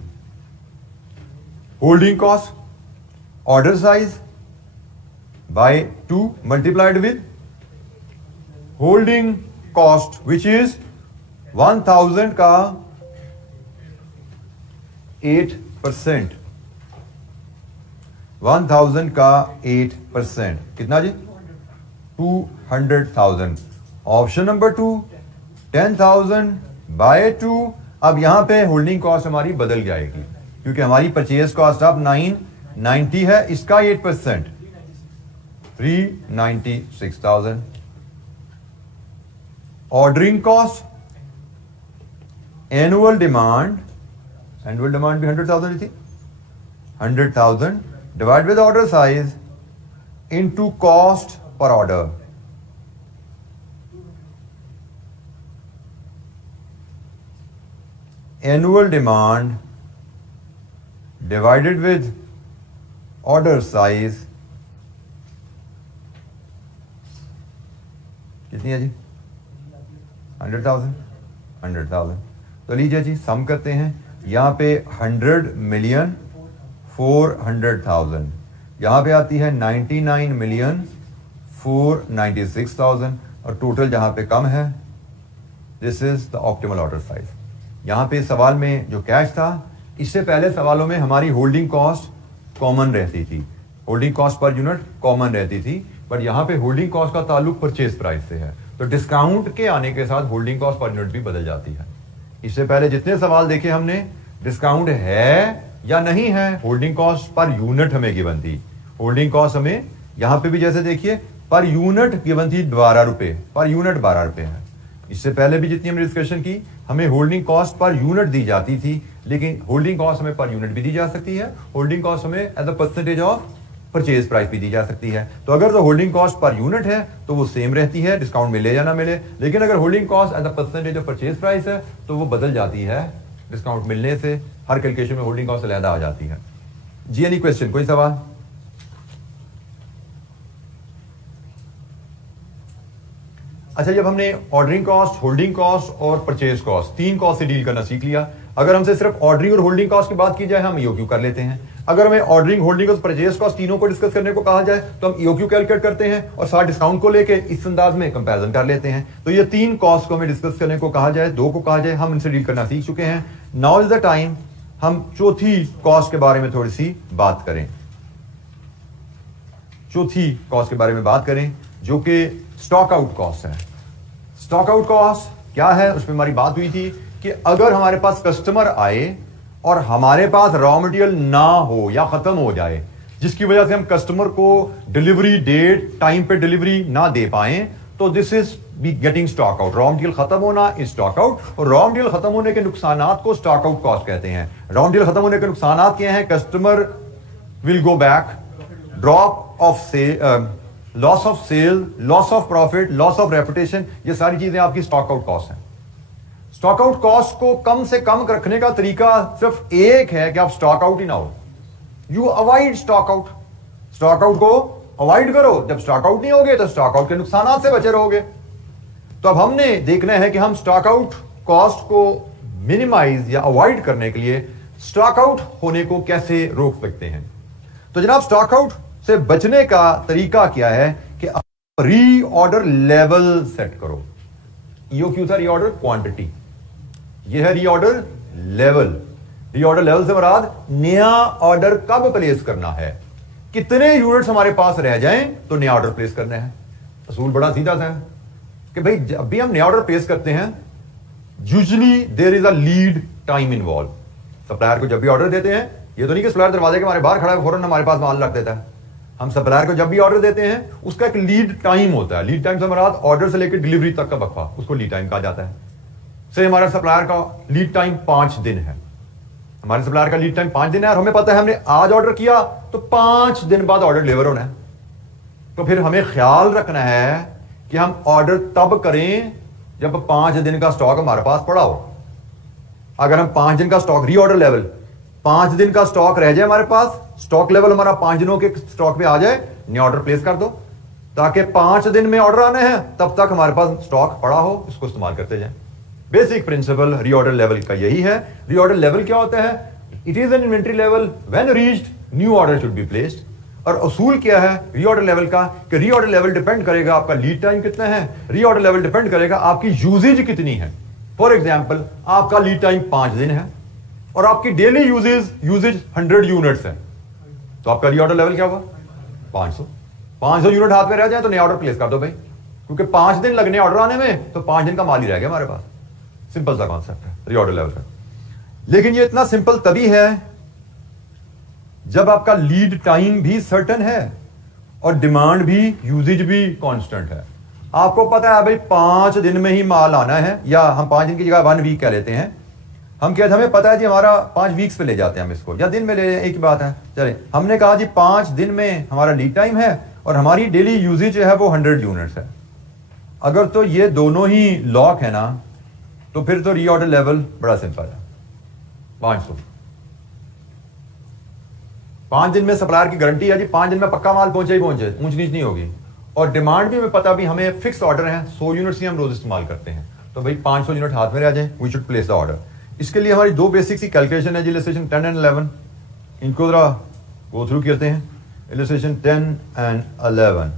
Holding cost, order size by 2 multiplied with holding cost which is 1,000 का 8%, 1,000 का 8%, कितना जी, 200,000। Option number 2, 10,000 bye 2। अब यहां पे होल्डिंग कॉस्ट हमारी बदल जाएगी, क्योंकि हमारी परचेज कॉस्ट अब 990 है, इसका 8%, 396,000। ऑर्डरिंग कॉस्ट, एनुअल डिमांड भी 100,000 थी, 100,000 divide with order size into cost per order, annual demand divided with order size कितनी है जी? 100,000। तो लीजिए जी सम करते हैं। यहाँ पे 100,000,400,000, यहाँ पे आती है 99,496,000 और टोटल जहाँ पे कम है this is the optimal order size. यहाँ पे सवाल में जो कैश था, इससे पहले सवालों में हमारी होल्डिंग कॉस्ट कॉमन रहती थी, holding cost per unit common रहती थी, बट यहाँ पे होल्डिंग कॉस्ट का ताल्लुक परचेज प्राइस से है, तो डिस्काउंट के आने के साथ होल्डिंग कॉस्ट पर यूनिट भी बदल जाती है। इससे पहले जितने सवाल देखे हमने, डिस्काउंट है या नहीं है, होल्डिंग कॉस्ट पर यूनिट हमें गिवन थी। होल्डिंग कॉस्ट हमें यहां पे भी जैसे देखिए पर यूनिट गिवन थी 12 रुपए, पर यूनिट 12 रुपए है। इससे पहले भी जितनी हमने डिस्कशन की, हमें होल्डिंग कॉस्ट पर यूनिट दी जाती थी, लेकिन होल्डिंग कॉस्ट हमें पर यूनिट भी दी जा सकती है, होल्डिंग कॉस्ट हमें as a percentage of purchase price भी दी जा सकती है। तो अगर तो होल्डिंग कॉस्ट पर यूनिट है तो वो सेम रहती है, डिस्काउंट मिले या ना मिले, लेकिन अगर holding cost as a percentage of purchase price है तो वो बदल जाती है डिस्काउंट मिलने से। हर कैलकुलेशन में होल्डिंग कॉस्ट अलग आ जाती है। जी एनी क्वेश्चन, कोई सवाल? अच्छा, जब हमने ऑर्डरिंग कॉस्ट, होल्डिंग कॉस्ट और परचेज कॉस्ट, तीन कॉस्ट से डील करना सीख लिया। अगर हमसे सिर्फ ऑर्डरिंग और होल्डिंग कॉस्ट की बात की जाए, हम ईओक्यू कर लेते हैं। अगर हमें ऑर्डरिंग, होल्डिंग और परचेज कॉस्ट तीनों को डिस्कस करने को कहा जाए तो हम ईओक्यू कैलकुलेट करते हैं और साथ डिस्काउंट को लेके इस अंदाज में कंपैरिजन कर लेते हैं। तो ये तीन कॉस्ट को हमें डिस्कस करने को कहा जाए, दो को कहा जाए, हम इनसे डील करना सीख चुके हैं। नाउ इज द टाइम हम चौथी कॉस्ट के बारे में थोड़ी सी बात करें। चौथी कॉस्ट के बारे में बात करें जो कि स्टॉक आउट कॉस्ट है। स्टॉक आउट कॉस्ट क्या है, उस पर हमारी बात हुई थी कि अगर हमारे पास कस्टमर आए और हमारे पास रॉ मटेरियल ना हो या खत्म हो जाए, जिसकी वजह से हम कस्टमर को डिलीवरी डेट टाइम पे डिलीवरी ना दे पाए, तो this is be getting stock out. Raw material खत्म होना इज स्टॉक आउट, और रॉ मटेरियल खत्म होने के नुकसानात को स्टॉक आउट कॉस्ट कहते हैं। रॉ मटेरियल खत्म होने के नुकसानात क्या हैं? Customer will go back, drop of sale, loss of sale, loss of profit, loss of reputation, ये सारी चीजें आपकी स्टॉक आउट कॉस्ट हैं। स्टॉक आउट कॉस्ट को कम से कम रखने का तरीका सिर्फ एक है कि आप स्टॉक आउट ही ना हो। You avoid stock out, stock out को अवॉइड करो। जब स्टॉक आउट नहीं होगे तो स्टॉक आउट के नुकसानात से बचे रहोगे। तो अब हमने देखना है कि हम स्टॉक आउट कॉस्ट को मिनिमाइज या अवॉइड करने के लिए स्टॉक आउट होने को कैसे रोक सकते हैं। तो जनाब, स्टॉक आउट से बचने का तरीका क्या है कि आप रीऑर्डर लेवल सेट करो। ईओक्यू था रीऑर्डर क्वांटिटी, यह है रीऑर्डर लेवल। रीऑर्डर लेवल से मुराद नया ऑर्डर कब प्लेस करना है, कितने यूनिट्स हमारे पास रह जाएं तो नया ऑर्डर प्लेस करना है। असूल बड़ा सीधा सा है कि भाई जब भी हम नया ऑर्डर प्लेस करते हैं, usually there is a lead time involve. Supplier को जब भी ऑर्डर देते हैं, ये तो नहीं कि सप्लायर दरवाजे के हमारे बाहर खड़ा है फौरन हमारे पास माल रख देता है। हम सप्लायर को जब भी ऑर्डर देते हैं उसका एक लीड टाइम होता है। लीड टाइम से मुराद ऑर्डर से लेकर डिलीवरी तक का वक्फा, उसको लीड टाइम कहा जाता है। से हमारा सप्लायर का लीड टाइम 5 दिन है। हमारे सप्लायर का लीड टाइम 5 दिन है और हमें पता है हमने आज ऑर्डर किया तो 5 दिन बाद ऑर्डर डिलीवर होना है। तो फिर हमें ख्याल रखना है कि हम ऑर्डर तब करें जब 5 दिन का स्टॉक हमारे पास पड़ा हो। अगर हम 5 दिन का स्टॉक, रीऑर्डर लेवल 5 दिन का स्टॉक रह जाए हमारे पास, स्टॉक लेवल हमारा 5 दिनों के स्टॉक पे आ जाए, नया ऑर्डर प्लेस कर दो ताकि 5 दिन में ऑर्डर आने हैं तब तक हमारे पास स्टॉक पड़ा हो, इसको इस्तेमाल करते जाएं। बेसिक प्रिंसिपल रीऑर्डर लेवल का यही है। रीऑर्डर लेवल क्या होता है? It is an inventory level when reached new order should be placed. और असूल क्या है रीऑर्डर लेवल का कि रीऑर्डर लेवल डिपेंड करेगा आपका लीड टाइम कितना है, रीऑर्डर लेवल डिपेंड करेगा आपकी यूजेज कितनी है। फॉर एग्जाम्पल, आपका लीड टाइम 5 दिन है और आपकी डेली यूजेज 100 यूनिट्स है, तो आपका रीऑर्डर लेवल क्या हुआ? 500 यूनिट हाथ में रह जाए तो नया ऑर्डर प्लेस कर दो भाई, क्योंकि 5 दिन लगने ऑर्डर आने में, तो 5 दिन का माल ही रह गया हमारे पास। सिंपल सा कॉन्सेप्ट है रीऑर्डर लेवल का। लेकिन ये इतना सिंपल तभी है जब आपका लीड टाइम भी सर्टेन है और डिमांड भी, यूजेज भी कांस्टेंट है। आपको पता है भाई 5 दिन में ही माल आना है, या हम 5 दिन की जगह 1 वीक कह लेते हैं। हम कहते हैं हमें पता है जी हमारा 5 वीक्स पे ले जाते हैं हम इसको, या दिन में ले, एक ही बात है। चले, हमने कहा जी 5 दिन में हमारा लीड टाइम है और हमारी डेली यूजेज है वो 100 यूनिट्स है। अगर तो ये दोनों ही लॉक है ना, तो फिर तो रीऑर्डर लेवल बड़ा सिंपल है। 500। 5 दिन में सप्लायर की गारंटी है जी, 5 दिन में पक्का माल पहुंचे ही पहुंचे, ऊंच नीच नहीं होगी। और डिमांड भी हमें पता भी हमें फिक्स ऑर्डर है, 100 यूनिट्स ही हम रोज इस्तेमाल करते हैं, तो भाई 500 यूनिट हाथ में रह जाए, we should place the order. इसके लिए हमारी दो बेसिक सी कैलकुलेशन है जी, इलस्ट्रेशन 10 एंड 11, इनको जरा गो थ्रू करते हैं। इलस्ट्रेशन 10 एंड 11,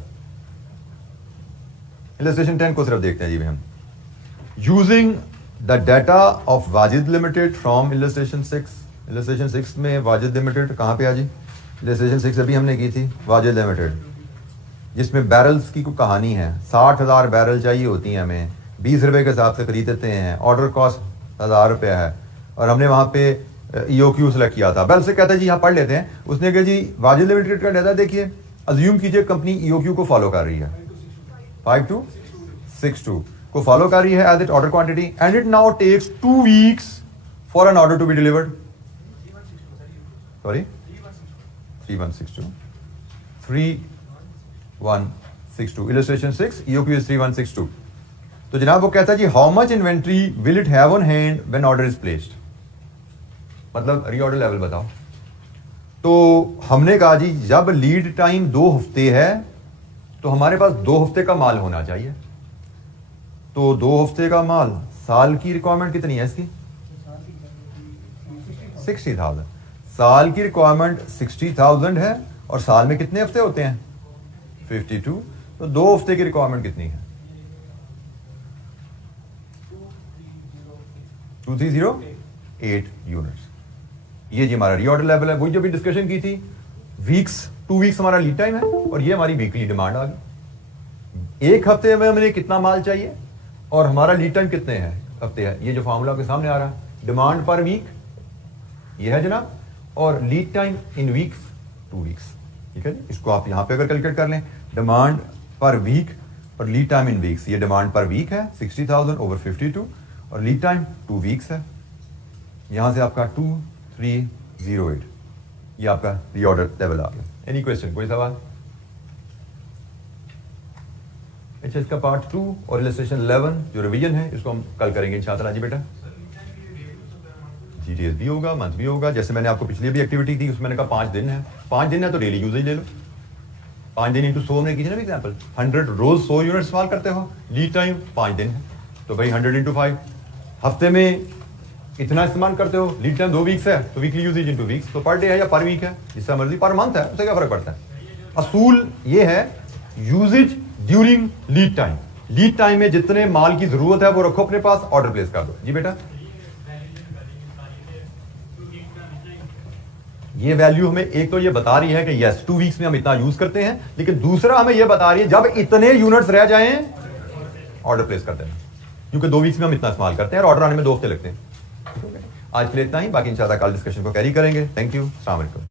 इलस्ट्रेशन 10 को सिर्फ देखते हैं जी हम। Using the data of Wajid limited from illustration 6, illustration 6 में वाजिद लिमिटेड कहाँ पे आ जी, इलस्ट्रेशन 6 अभी हमने की थी वाजिद लिमिटेड, जिसमें बैरल्स की कोई कहानी है। 60,000 बैरल चाहिए होती हैं हमें, 20 रुपए के हिसाब से खरीद देते हैं, ऑर्डर कॉस्ट 1000 रुपया है, और हमने वहाँ पे EOQ सेलेक्ट किया था। बैरल से कहता है जी यहाँ पढ़ लेते हैं, उसने कहा जी वाजिद लिमिटेड का डाटा देखिए, अज्यूम कीजिए कंपनी EOQ को फॉलो कर रही है, 5262 को फॉलो कर रही है as it order quantity, and it now takes 2 weeks for an order to be delivered. Sorry 3162 illustration 6 EOQ is 3162। तो जनाब वो कहता है जी how much inventory will it have on hand when order is placed, मतलब reorder level बताओ। तो हमने कहा जी जब लीड टाइम 2 हफ्ते है तो हमारे पास 2 हफ्ते का माल होना चाहिए। तो 2 हफ्ते का माल, साल की रिक्वायरमेंट कितनी है इसकी, 60,000। साल की रिक्वायरमेंट 60,000 है, और साल में कितने हफ्ते होते हैं, 52। तो 2 हफ्ते की रिक्वायरमेंट कितनी है, 2308 यूनिट्स। ये जी हमारा रीऑर्डर लेवल है, वही जो भी डिस्कशन की थी, वीक्स 2 वीक्स हमारा लीड टाइम है, और ये हमारी वीकली डिमांड आ गई। 1 हफ्ते में हमें कितना माल चाहिए और हमारा लीड टाइम कितने हैं हफ्ते है, ये जो फॉर्मूला के सामने आ रहा है। डिमांड पर वीक ये है जनाब, और lead time in weeks 2 weeks, ठीक है जी। इसको आप यहां पे अगर कैलकुलेट कर लें, डिमांड पर वीक और लीड टाइम इन वीक्स, ये डिमांड पर वीक है 60,000 ओवर 52, और लीड टाइम 2 वीक्स है। यहां से आपका 2308, ये आपका रीऑर्डर लेवल आ गया। एनी क्वेश्चन, कोई सवाल? अच्छा, इसका पार्ट 2 और इलस्ट्रेशन 11 जो रिवीजन है इसको हम कल करेंगे इंशाअल्लाह जी बेटा। GTS भी होगा, मंथ भी होगा, जैसे मैंने आपको पिछली भी एक्टिविटी थी उसमें मैंने कहा 5 दिन है, 5 दिन है तो डेली यूजेज ले लो। 5 दिन इंटू 100 में कीजिए ना एग्जाम्पल, 100 रोज 100 यूनिट इस्तेमाल करते हो, लीड टाइम 5 दिन है, तो भाई 100 इंटू 5, हफ्ते में इतना इस्तेमाल करते हो, लीड टाइम 2 वीक्स है तो वीकली यूजेज इंटू वीक्स, तो पर डे है या पर वीक है, जिसका मर्जी, पर मंथ है उससे क्या फर्क पड़ता है। असूल ये है usage during lead time, lead time में जितने माल की जरूरत है वो रखो अपने पास, ऑर्डर प्लेस कर दो जी बेटा। ये वैल्यू हमें एक तो ये बता रही है कि यस 2 वीक्स में हम इतना यूज करते हैं, लेकिन दूसरा हमें ये बता रही है जब इतने यूनिट्स रह जाएं ऑर्डर प्लेस कर देना, क्योंकि 2 वीक्स में हम इतना इस्तेमाल करते हैं और ऑर्डर आने में 2 हफ्ते लगते हैं। आज के लिए इतना ही, बाकी इंशाल्लाह कल डिस्कशन को कैरी करेंगे। थैंक यू, अस्सलाम वालेकुम।